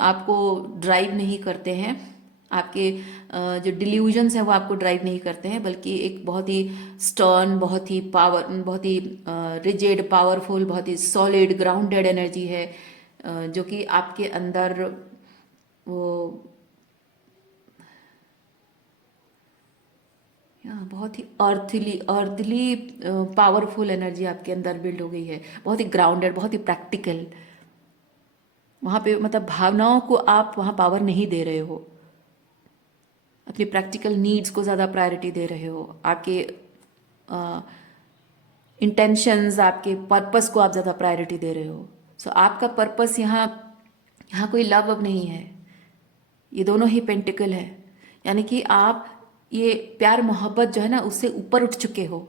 आपको ड्राइव नहीं करते हैं। आपके जो डिल्यूजन्स हैं वो आपको ड्राइव नहीं करते हैं, बल्कि एक बहुत ही स्टर्न, बहुत ही रिजिड, पावरफुल, बहुत ही सॉलिड ग्राउंडेड एनर्जी है, जो कि आपके अंदर वो बहुत ही अर्थली अर्थली पावरफुल एनर्जी आपके अंदर बिल्ड हो गई है, बहुत ही ग्राउंडेड, बहुत ही प्रैक्टिकल। वहाँ पे मतलब भावनाओं को आप वहाँ पावर नहीं दे रहे हो, अपनी प्रैक्टिकल नीड्स को ज़्यादा प्रायोरिटी दे रहे हो, आपके इंटेंशंस, आपके पर्पस को आप ज़्यादा प्रायोरिटी दे रहे हो। सो आपका पर्पस यहाँ यहाँ कोई लव अब नहीं है, ये दोनों ही पेंटिकल है। यानी कि आप ये प्यार मोहब्बत जो है ना, उससे ऊपर उठ चुके हो।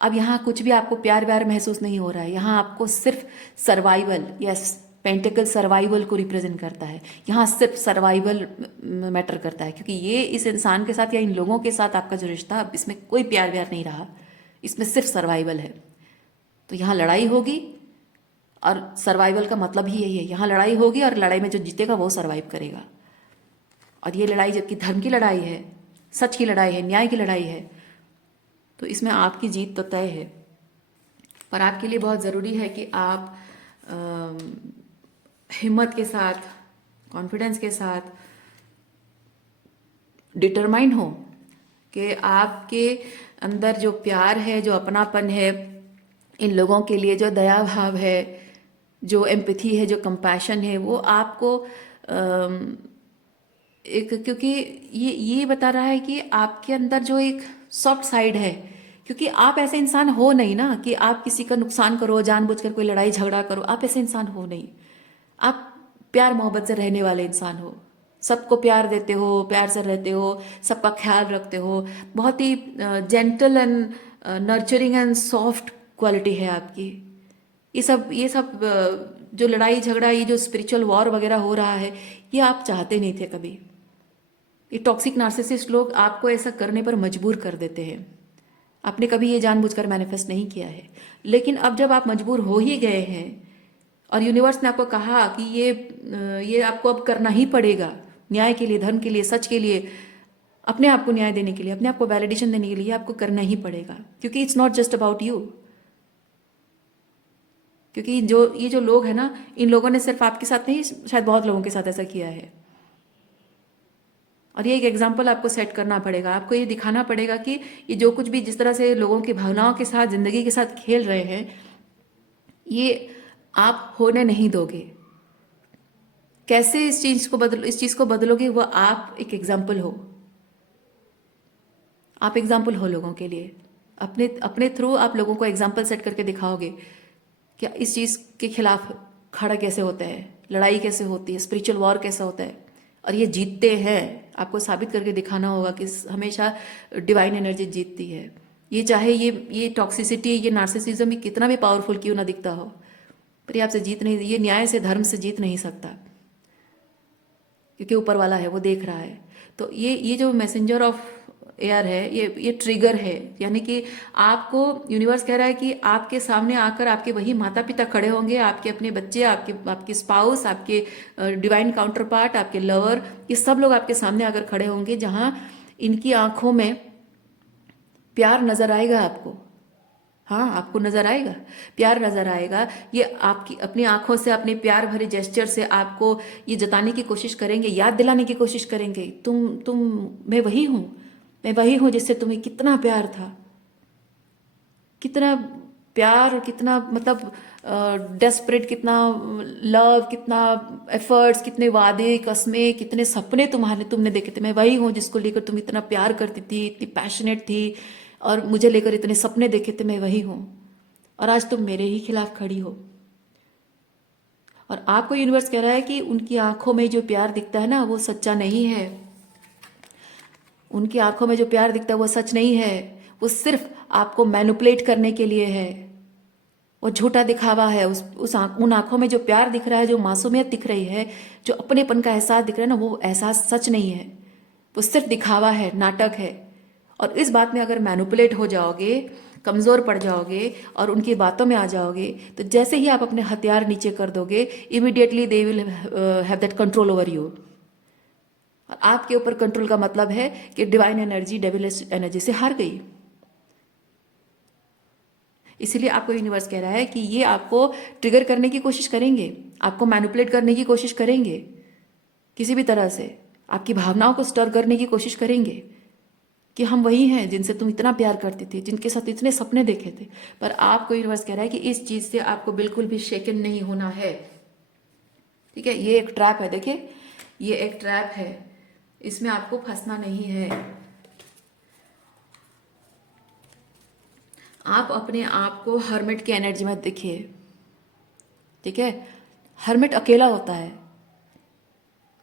अब यहाँ कुछ भी आपको प्यार व्यार महसूस नहीं हो रहा है, यहाँ आपको सिर्फ सर्वाइवल, यस, पेंटिकल सर्वाइवल को रिप्रेजेंट करता है। यहाँ सिर्फ सर्वाइवल मैटर करता है, क्योंकि ये इस इंसान के साथ या इन लोगों के साथ आपका जो रिश्ता, अब इसमें कोई प्यार व्यार नहीं रहा, इसमें सिर्फ सर्वाइवल है। तो यहाँ लड़ाई होगी, और सर्वाइवल का मतलब ही यही है, यहाँ लड़ाई होगी और लड़ाई में जो जीतेगा वो सर्वाइव करेगा। और ये लड़ाई जबकि धर्म की लड़ाई है, सच की लड़ाई है, न्याय की लड़ाई है, तो इसमें आपकी जीत तो तय है। पर आपके लिए बहुत ज़रूरी है कि आप हिम्मत के साथ, कॉन्फिडेंस के साथ डिटरमाइन हो कि आपके अंदर जो प्यार है, जो अपनापन है, इन लोगों के लिए जो दया भाव है, जो एम्पैथी है, जो कंपैशन है, वो आपको एक, क्योंकि ये बता रहा है कि आपके अंदर जो एक सॉफ्ट साइड है, क्योंकि आप ऐसे इंसान हो नहीं ना कि आप किसी का नुकसान करो, जानबूझकर कोई लड़ाई झगड़ा करो, आप ऐसे इंसान हो नहीं। आप प्यार मोहब्बत से रहने वाले इंसान हो, सबको प्यार देते हो, प्यार से रहते हो, सबका ख्याल रखते हो, बहुत ही gentle and nurturing and soft quality है आपकी। ये सब जो लड़ाई झगड़ा, ये जो स्पिरिचुअल वॉर वगैरह हो रहा है, ये आप चाहते नहीं थे कभी। ये टॉक्सिक नार्सिसिस्ट लोग आपको ऐसा करने पर मजबूर कर देते हैं। आपने कभी ये जानबूझकर मैनिफेस्ट नहीं किया है, लेकिन अब जब आप मजबूर हो ही गए हैं और यूनिवर्स ने आपको कहा कि ये आपको अब करना ही पड़ेगा, न्याय के लिए, धर्म के लिए, सच के लिए, अपने आप को न्याय देने के लिए, अपने आप को वैलिडेशन देने के लिए आपको करना ही पड़ेगा, क्योंकि it's not just about you. क्योंकि ये जो लोग हैं ना, इन लोगों ने सिर्फ आपके साथ नहीं, शायद बहुत लोगों के साथ ऐसा किया है। और ये एक एग्जाम्पल आपको सेट करना पड़ेगा, आपको ये दिखाना पड़ेगा कि ये जो कुछ भी, जिस तरह से लोगों की भावनाओं के साथ, जिंदगी के साथ खेल रहे हैं, ये आप होने नहीं दोगे। कैसे इस चीज को बदलोगे, वो आप एक एग्जाम्पल हो। आप एग्जाम्पल हो लोगों के लिए, अपने अपने थ्रू आप लोगों को एग्जाम्पल सेट करके दिखाओगे कि इस चीज़ के खिलाफ खड़ा कैसे होता है, लड़ाई कैसे होती है, स्पिरिचुअल वॉर कैसा होता है, और ये जीतते हैं। आपको साबित करके दिखाना होगा कि हमेशा डिवाइन एनर्जी जीतती है। ये चाहे ये टॉक्सिसिटी, ये नार्सिसिज्म, ये कितना भी पावरफुल क्यों ना दिखता हो, पर ये आपसे जीत नहीं, ये न्याय से, धर्म से जीत नहीं सकता, क्योंकि ऊपर वाला है, वो देख रहा है। तो ये जो मैसेंजर ऑफ एयर है, ये ट्रिगर है। यानी कि आपको यूनिवर्स कह रहा है कि आपके सामने आकर आपके वही माता पिता खड़े होंगे, आपके अपने बच्चे, आपके स्पाउस, आपके डिवाइन काउंटर पार्ट, आपके लवर, ये सब लोग आपके सामने आकर खड़े होंगे, जहां इनकी आंखों में प्यार नजर आएगा आपको। हाँ, आपको नजर आएगा, प्यार नजर आएगा। ये आपकी अपनी आंखों से, अपने प्यार भरे जेस्चर से आपको ये जताने की कोशिश करेंगे, याद दिलाने की कोशिश करेंगे, तुम मैं वही हूं, मैं वही हूं जिससे तुम्हें कितना प्यार था, कितना प्यार, कितना मतलब डेस्परेट, कितना लव, कितना एफर्ट्स, कितने वादे, कस्में, कितने सपने तुमने देखे थे। मैं वही हूँ जिसको लेकर तुम इतना प्यार करती थी, इतनी पैशनेट थी, और मुझे लेकर इतने सपने देखे थे। मैं वही हूँ, और आज तुम मेरे ही खिलाफ खड़ी हो। और आपको यूनिवर्स कह रहा है कि उनकी आंखों में जो प्यार दिखता है ना, वो सच्चा नहीं है। उनकी आंखों में जो प्यार दिखता है वो सच नहीं है, वो सिर्फ आपको मैनिपुलेट करने के लिए है। वो झूठा दिखावा है। उन आंखों में जो प्यार दिख रहा है, जो मासूमियत दिख रही है, जो अपनेपन का एहसास दिख रहा है ना, वो एहसास सच नहीं है। वो सिर्फ दिखावा है, नाटक है। और इस बात में अगर मैनिपुलेट हो जाओगे, कमज़ोर पड़ जाओगे और उनकी बातों में आ जाओगे, तो जैसे ही आप अपने हथियार नीचे कर दोगे, immediately they will have that control over you. और आपके ऊपर कंट्रोल का मतलब है कि डिवाइन एनर्जी डेविलिश एनर्जी से हार गई। इसीलिए आपको यूनिवर्स कह रहा है कि ये आपको ट्रिगर करने की कोशिश करेंगे, आपको मैनिपुलेट करने की कोशिश करेंगे, किसी भी तरह से आपकी भावनाओं को स्टर करने की कोशिश करेंगे कि हम वही हैं जिनसे तुम इतना प्यार करते थे, जिनके साथ इतने सपने देखे थे। पर आपको यूनिवर्स कह रहा है कि इस चीज़ से आपको बिल्कुल भी शेकन नहीं होना है। ठीक है, ये एक ट्रैप है। देखिए, ये एक ट्रैप है, इसमें आपको फंसना नहीं है। आप अपने आप को हर्मिट की एनर्जी में देखिए। ठीक है, हर्मिट अकेला होता है,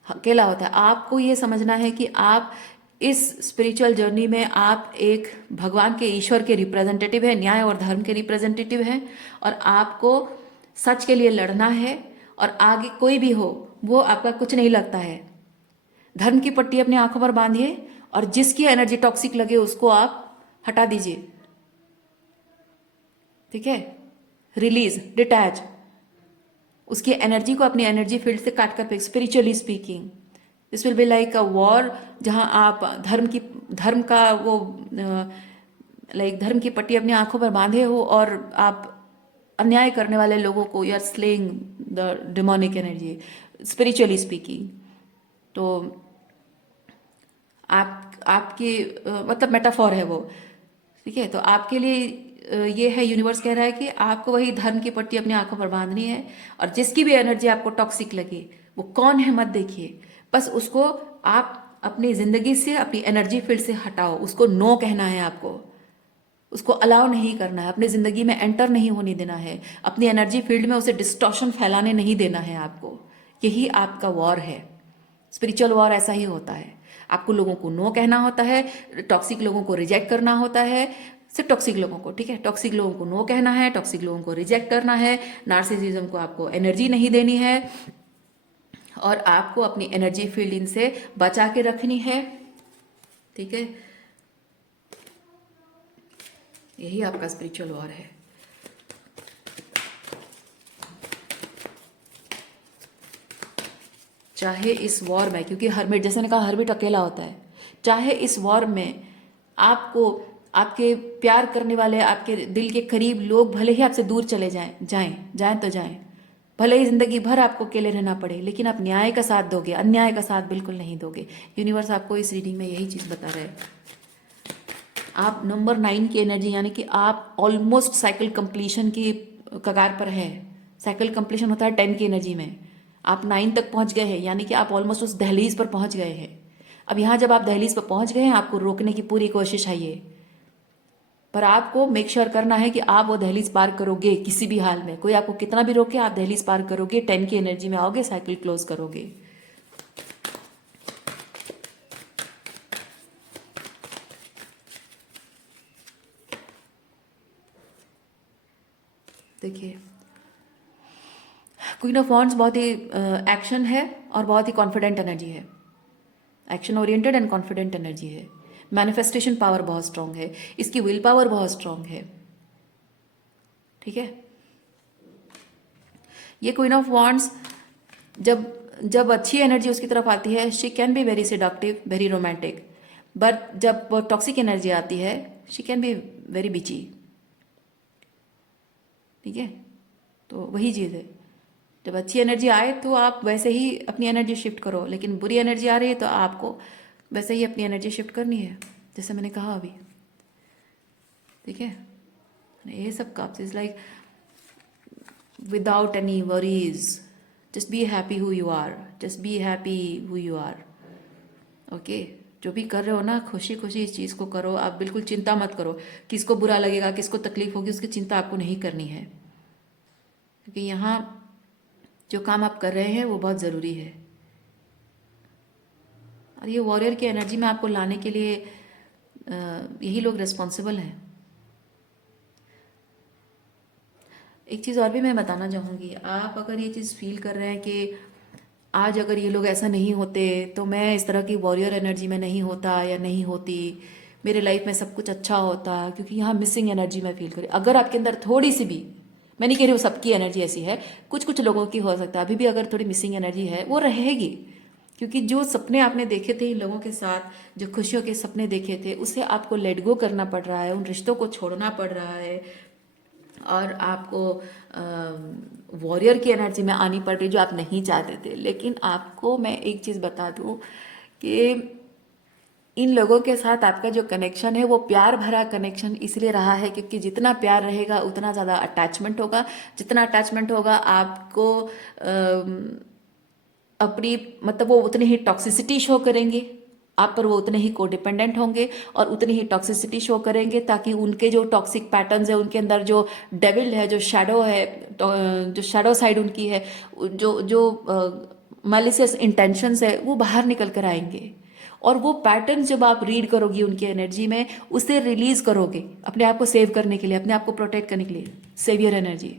अकेला होता है। आपको ये समझना है कि आप इस स्पिरिचुअल जर्नी में आप एक भगवान के, ईश्वर के रिप्रेजेंटेटिव है, न्याय और धर्म के रिप्रेजेंटेटिव हैं। और आपको सच के लिए लड़ना है। और आगे कोई भी हो, वो आपका कुछ नहीं लगता है। धर्म की पट्टी अपनी आंखों पर बांधिए और जिसकी एनर्जी टॉक्सिक लगे उसको आप हटा दीजिए। ठीक है, रिलीज, डिटैच, उसकी एनर्जी को अपनी एनर्जी फील्ड से काट कर फेंक। Spiritually speaking this will be like a war, जहां आप धर्म का वो लाइक धर्म की पट्टी अपनी आंखों पर बांधे हो और आप अन्याय करने वाले लोगों को you are slaying the demonic energy, spiritually speaking. तो आपकी मतलब मेटाफॉर है वो। ठीक है, तो आपके लिए ये है, यूनिवर्स कह रहा है कि आपको वही धर्म की पट्टी अपनी आंखों पर बांधनी है। और जिसकी भी एनर्जी आपको टॉक्सिक लगे, वो कौन है मत देखिए, बस उसको आप अपनी जिंदगी से, अपनी एनर्जी फील्ड से हटाओ। उसको नो कहना है आपको, उसको अलाउ नहीं करना है, अपनी जिंदगी में एंटर नहीं होने देना है, अपनी एनर्जी फील्ड में उसे डिस्टॉर्शन फैलाने नहीं देना है आपको। यही आपका वॉर है। स्पिरिचुअल वॉर ऐसा ही होता है। आपको लोगों को नो कहना होता है, टॉक्सिक लोगों को रिजेक्ट करना होता है। सिर्फ टॉक्सिक लोगों को, ठीक है, टॉक्सिक लोगों को नो कहना है, टॉक्सिक लोगों को रिजेक्ट करना है। नार्सिसिज्म को आपको एनर्जी नहीं देनी है और आपको अपनी एनर्जी फील्ड इनसे बचा के रखनी है। ठीक है, यही आपका स्पिरिचुअल वॉर है। चाहे इस वॉर में, क्योंकि हर्मिट, जैसे मैंने कहा, हर्मिट अकेला होता है, चाहे इस वॉर में आपको आपके प्यार करने वाले, आपके दिल के करीब लोग भले ही आपसे दूर चले जाएं जाएं जाएं तो जाएं, भले ही जिंदगी भर आपको अकेले रहना पड़े, लेकिन आप न्याय का साथ दोगे, अन्याय का साथ बिल्कुल नहीं दोगे। यूनिवर्स आपको इस रीडिंग में यही चीज़ बता रहे हैं। आप नंबर 9 की एनर्जी, यानी कि आप ऑलमोस्ट साइकिल कंप्लीशन की कगार पर है। साइकिल कंप्लीशन होता है 10 की एनर्जी में, आप 9 तक पहुंच गए हैं, यानी कि आप ऑलमोस्ट उस दहलीज पर पहुंच गए हैं। अब यहाँ जब आप दहलीज पर पहुंच गए हैं, आपको रोकने की पूरी कोशिश है ये, पर आपको मेक श्योर करना है कि आप वो दहलीज पार करोगे किसी भी हाल में। कोई आपको कितना भी रोके, आप दहलीज पार करोगे, 10 की एनर्जी में आओगे, साइकिल क्लोज करोगे। देखिए, क्वीन ऑफ वॉन्ड्स बहुत ही एक्शन है और बहुत ही कॉन्फिडेंट एनर्जी है। Action oriented and confident energy है। मैनिफेस्टेशन पावर बहुत स्ट्रांग है, इसकी विल पावर बहुत स्ट्रांग है। ठीक है, ये क्वीन ऑफ वॉन्ड्स जब जब अच्छी एनर्जी उसकी तरफ आती है, she can be very seductive, very romantic. But जब टॉक्सिक एनर्जी आती है, शी कैन बी वेरी बिची। ठीक है, तो वही चीज़ है, जब अच्छी एनर्जी आए तो आप वैसे ही अपनी एनर्जी शिफ्ट करो, लेकिन बुरी एनर्जी आ रही है तो आपको वैसे ही अपनी एनर्जी शिफ्ट करनी है, जैसे मैंने कहा अभी। ठीक है, ये सब cups is like without any worries, just be happy who you are, just be happy who you are. Okay, जो भी कर रहे हो ना, खुशी खुशी इस चीज़ को करो। आप बिल्कुल चिंता मत करो किसको बुरा लगेगा, किसको तकलीफ होगी, उसकी चिंता आपको नहीं करनी है, क्योंकि यहाँ जो काम आप कर रहे हैं वो बहुत ज़रूरी है। और ये वॉरियर की एनर्जी में आपको लाने के लिए यही लोग रिस्पॉन्सिबल हैं। एक चीज़ और भी मैं बताना चाहूँगी, आप अगर ये चीज़ फील कर रहे हैं कि आज अगर ये लोग ऐसा नहीं होते तो मैं इस तरह की वॉरियर एनर्जी में नहीं होता या नहीं होती, मेरे लाइफ में सब कुछ अच्छा होता, क्योंकि यहाँ मिसिंग एनर्जी मैं फील करी। अगर आपके अंदर थोड़ी सी भी, मैं नहीं कह रही हूँ सबकी एनर्जी ऐसी है, कुछ कुछ लोगों की हो सकता है अभी भी अगर थोड़ी मिसिंग एनर्जी है, वो रहेगी। क्योंकि जो सपने आपने देखे थे इन लोगों के साथ, जो खुशियों के सपने देखे थे, उसे आपको लेट गो करना पड़ रहा है, उन रिश्तों को छोड़ना पड़ रहा है, और आपको वॉरियर की एनर्जी में आनी पड़ रही जो आप नहीं चाहते थे। लेकिन आपको मैं एक चीज़ बता दूं कि इन लोगों के साथ आपका जो कनेक्शन है वो प्यार भरा कनेक्शन इसलिए रहा है क्योंकि जितना प्यार रहेगा उतना ज़्यादा अटैचमेंट होगा, जितना अटैचमेंट होगा आपको अपनी मतलब वो उतनी ही टॉक्सिसिटी शो करेंगे आप पर, वो उतने ही कोडिपेंडेंट होंगे और उतनी ही टॉक्सिसिटी शो करेंगे, ताकि उनके जो टॉक्सिक पैटर्न्स है, उनके अंदर जो डेविल है, जो शैडो है, जो शैडो साइड उनकी है, जो जो मैलिशियस इंटेंशंस है, वो बाहर निकल कर आएंगे। और वो पैटर्न जब आप रीड करोगी उनकी एनर्जी में, उसे रिलीज करोगे अपने आप को सेव करने के लिए, अपने आप को प्रोटेक्ट करने के लिए, सेवियर एनर्जी।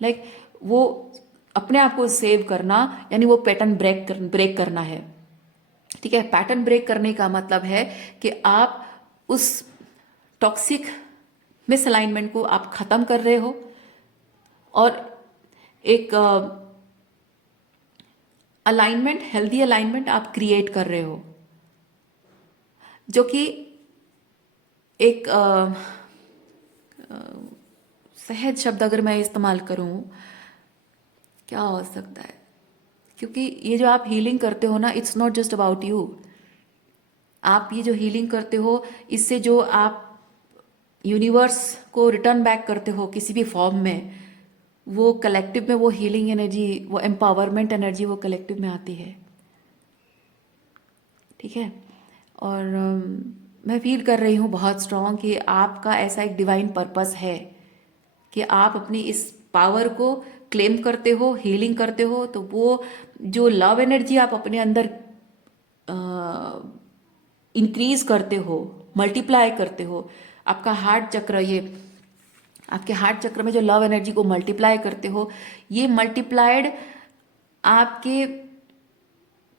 लाइक वो अपने आप को सेव करना, यानी वो पैटर्न ब्रेक करना है। ठीक है, पैटर्न ब्रेक करने का मतलब है कि आप उस टॉक्सिक मिसअलाइनमेंट को आप खत्म कर रहे हो और एक अलाइनमेंट, हेल्दी अलाइनमेंट आप क्रिएट कर रहे हो, जो कि एक सहज शब्द अगर मैं इस्तेमाल करूं, क्या हो सकता है, क्योंकि ये जो आप हीलिंग करते हो ना, it's not just about you. आप ये जो हीलिंग करते हो, इससे जो आप यूनिवर्स को रिटर्न बैक करते हो किसी भी फॉर्म में, वो कलेक्टिव में वो हीलिंग एनर्जी, वो एम्पावरमेंट एनर्जी वो कलेक्टिव में आती है। ठीक है, और मैं फील कर रही हूँ बहुत स्ट्रॉन्ग कि आपका ऐसा एक डिवाइन पर्पस है कि आप अपनी इस पावर को क्लेम करते हो, हीलिंग करते हो, तो वो जो लव एनर्जी आप अपने अंदर इंक्रीज करते हो, मल्टीप्लाई करते हो, आपका हार्ट चक्र, ये आपके हार्ट चक्र में जो लव एनर्जी को मल्टीप्लाई करते हो, ये मल्टीप्लाइड आपके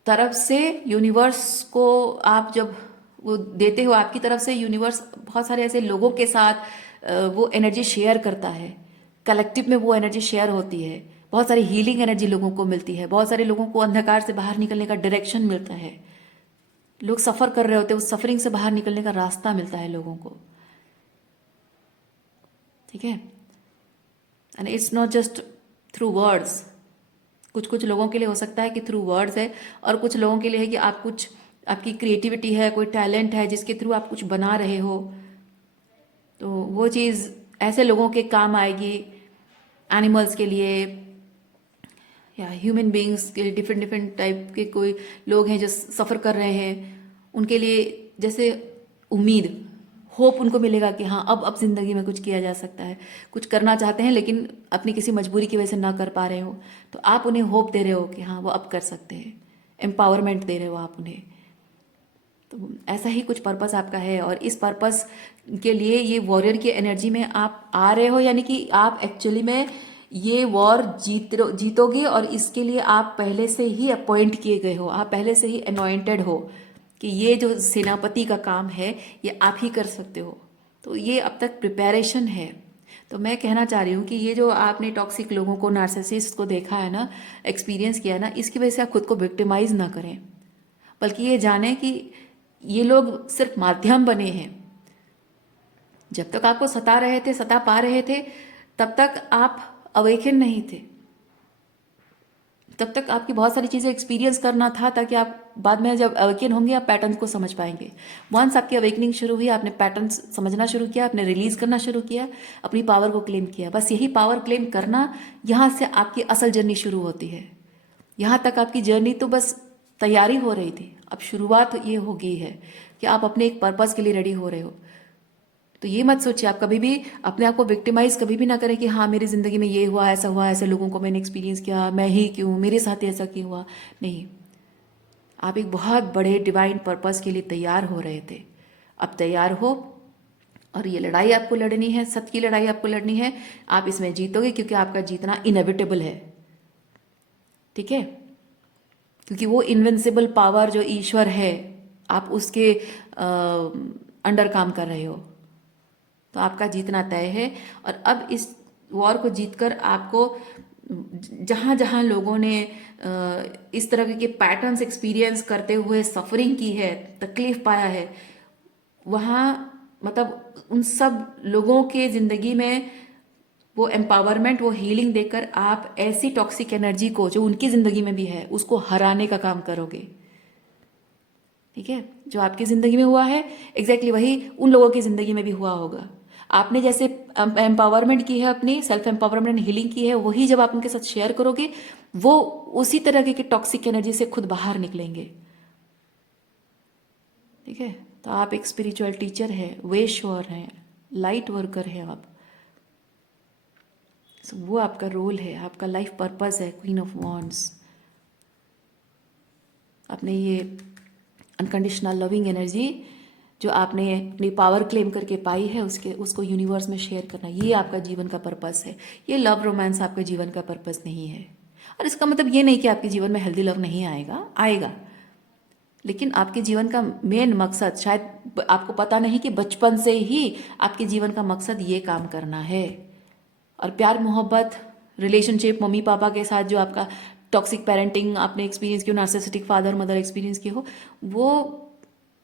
तरफ से यूनिवर्स को आप जब वो देते हो, आपकी तरफ से यूनिवर्स बहुत सारे ऐसे लोगों के साथ वो एनर्जी शेयर करता है, कलेक्टिव में वो एनर्जी शेयर होती है, बहुत सारी हीलिंग एनर्जी लोगों को मिलती है, बहुत सारे लोगों को अंधकार से बाहर निकलने का डायरेक्शन मिलता है, लोग सफ़र कर रहे होते हैं, उस सफरिंग से बाहर निकलने का रास्ता मिलता है लोगों को। ठीक है, and it's not just through words. कुछ कुछ लोगों के लिए हो सकता है कि थ्रू वर्ड्स है, और कुछ लोगों के लिए है कि आप कुछ, आपकी क्रिएटिविटी है, कोई टैलेंट है जिसके थ्रू आप कुछ बना रहे हो, तो वो चीज़ ऐसे लोगों के काम आएगी, एनिमल्स के लिए या ह्यूमन बींग्स के लिए, डिफरेंट डिफरेंट टाइप के कोई लोग हैं जो सफ़र कर रहे हैं, उनके लिए जैसे उम्मीद, होप उनको मिलेगा कि हाँ अब ज़िंदगी में कुछ किया जा सकता है, कुछ करना चाहते हैं लेकिन अपनी किसी मजबूरी की वजह से ना कर पा रहे हो, तो आप उन्हें होप दे रहे हो कि हाँ वो अब कर सकते हैं, एम्पावरमेंट दे रहे हो आप उन्हें। तो ऐसा ही कुछ पर्पस आपका है, और इस पर्पस के लिए ये वॉरियर की एनर्जी में आप आ रहे हो, यानी कि आप एक्चुअली में ये वॉर जीतोगे, और इसके लिए आप पहले से ही अपॉइंट किए गए हो, आप पहले से ही अनॉइंटेड हो कि ये जो सेनापति का काम है ये आप ही कर सकते हो। तो ये अब तक प्रिपरेशन है। तो मैं कहना चाह रही हूँ कि ये जो आपने टॉक्सिक लोगों को, नार्सिसिस्ट को देखा है ना, एक्सपीरियंस किया है ना, इसकी वजह से आप खुद को विक्टिमाइज ना करें, बल्कि ये जाने कि ये लोग सिर्फ माध्यम बने हैं। जब तक आपको सता रहे थे, सता पा रहे थे, तब तक आप अवेकन नहीं थे, तब तक आपकी बहुत सारी चीज़ें एक्सपीरियंस करना था, ताकि आप बाद में जब अवेकन होंगे आप पैटर्न्स को समझ पाएंगे। वंस आपकी अवेकनिंग शुरू हुई, आपने पैटर्न्स समझना शुरू किया, आपने रिलीज करना शुरू किया, अपनी पावर को क्लेम किया। बस यही पावर क्लेम करना, यहाँ से आपकी असल जर्नी शुरू होती है। यहाँ तक आपकी जर्नी तो बस तैयारी हो रही थी, अब शुरुआत ये हो गई है कि आप अपने एक पर्पस के लिए रेडी हो रहे हो। तो ये मत सोचिए, आप कभी भी अपने आप को विक्टिमाइज कभी भी ना करें कि हाँ मेरी ज़िंदगी में ये हुआ, ऐसे लोगों को मैंने एक्सपीरियंस किया, मैं ही क्यों, मेरे साथ ही ऐसा क्यों हुआ। नहीं, आप एक बहुत बड़े डिवाइन पर्पस के लिए तैयार हो रहे थे, अब तैयार हो, और ये लड़ाई आपको लड़नी है, सत्य की लड़ाई आपको लड़नी है। आप इसमें जीतोगे क्योंकि आपका जीतना इनएविटेबल है, ठीक है। क्योंकि वो इनविंसिबल पावर जो ईश्वर है, आप उसके अंडर काम कर रहे हो, तो आपका जीतना तय है। और अब इस वॉर को जीतकर आपको जहाँ जहाँ लोगों ने इस तरह के पैटर्न्स एक्सपीरियंस करते हुए सफरिंग की है, तकलीफ पाया है, वहाँ मतलब उन सब लोगों के ज़िंदगी में वो एम्पावरमेंट, वो हीलिंग देकर आप ऐसी टॉक्सिक एनर्जी को जो उनकी ज़िंदगी में भी है उसको हराने का काम करोगे, ठीक है। जो आपकी ज़िंदगी में हुआ है एग्जैक्टली वही उन लोगों की ज़िंदगी में भी हुआ होगा। आपने जैसे एम्पावरमेंट की है, अपनी सेल्फ एम्पावरमेंट हीलिंग की है, वही जब आप उनके साथ शेयर करोगे वो उसी तरह की टॉक्सिक एनर्जी से खुद बाहर निकलेंगे, ठीक है। तो आप एक स्पिरिचुअल टीचर हैं, वे श्योर हैं, लाइट वर्कर हैं आप। सो वो आपका रोल है, आपका लाइफ पर्पस है, क्वीन ऑफ वॉन्ड्स। अपने ये अनकंडीशनल लविंग एनर्जी जो आपने अपनी पावर क्लेम करके पाई है उसको यूनिवर्स में शेयर करना, ये आपका जीवन का पर्पस है। ये लव रोमांस आपके जीवन का पर्पस नहीं है। और इसका मतलब ये नहीं कि आपके जीवन में हेल्दी लव नहीं आएगा, आएगा। लेकिन आपके जीवन का मेन मकसद, शायद आपको पता नहीं कि बचपन से ही आपके जीवन का मकसद ये काम करना है। और प्यार मोहब्बत रिलेशनशिप मम्मी पापा के साथ जो आपका टॉक्सिक पेरेंटिंग आपने एक्सपीरियंस की हो, नार्सिसिस्टिक फादर मदर एक्सपीरियंस की हो, वो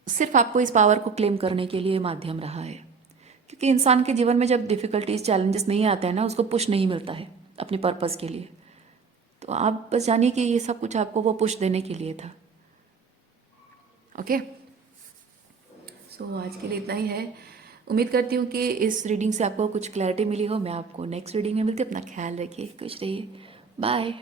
सिर्फ आपको इस पावर को क्लेम करने के लिए माध्यम रहा है। क्योंकि इंसान के जीवन में जब डिफ़िकल्टीज चैलेंजेस नहीं आते हैं ना, उसको पुश नहीं मिलता है अपने पर्पस के लिए। तो आप बस जानिए कि ये सब कुछ आपको वो पुश देने के लिए था। ओके, सो आज के लिए इतना ही है। उम्मीद करती हूँ कि इस रीडिंग से आपको कुछ क्लैरिटी मिली हो। मैं आपको नेक्स्ट रीडिंग में मिलती हूँ। अपना ख्याल रखिए, खुश रहिए, बाय।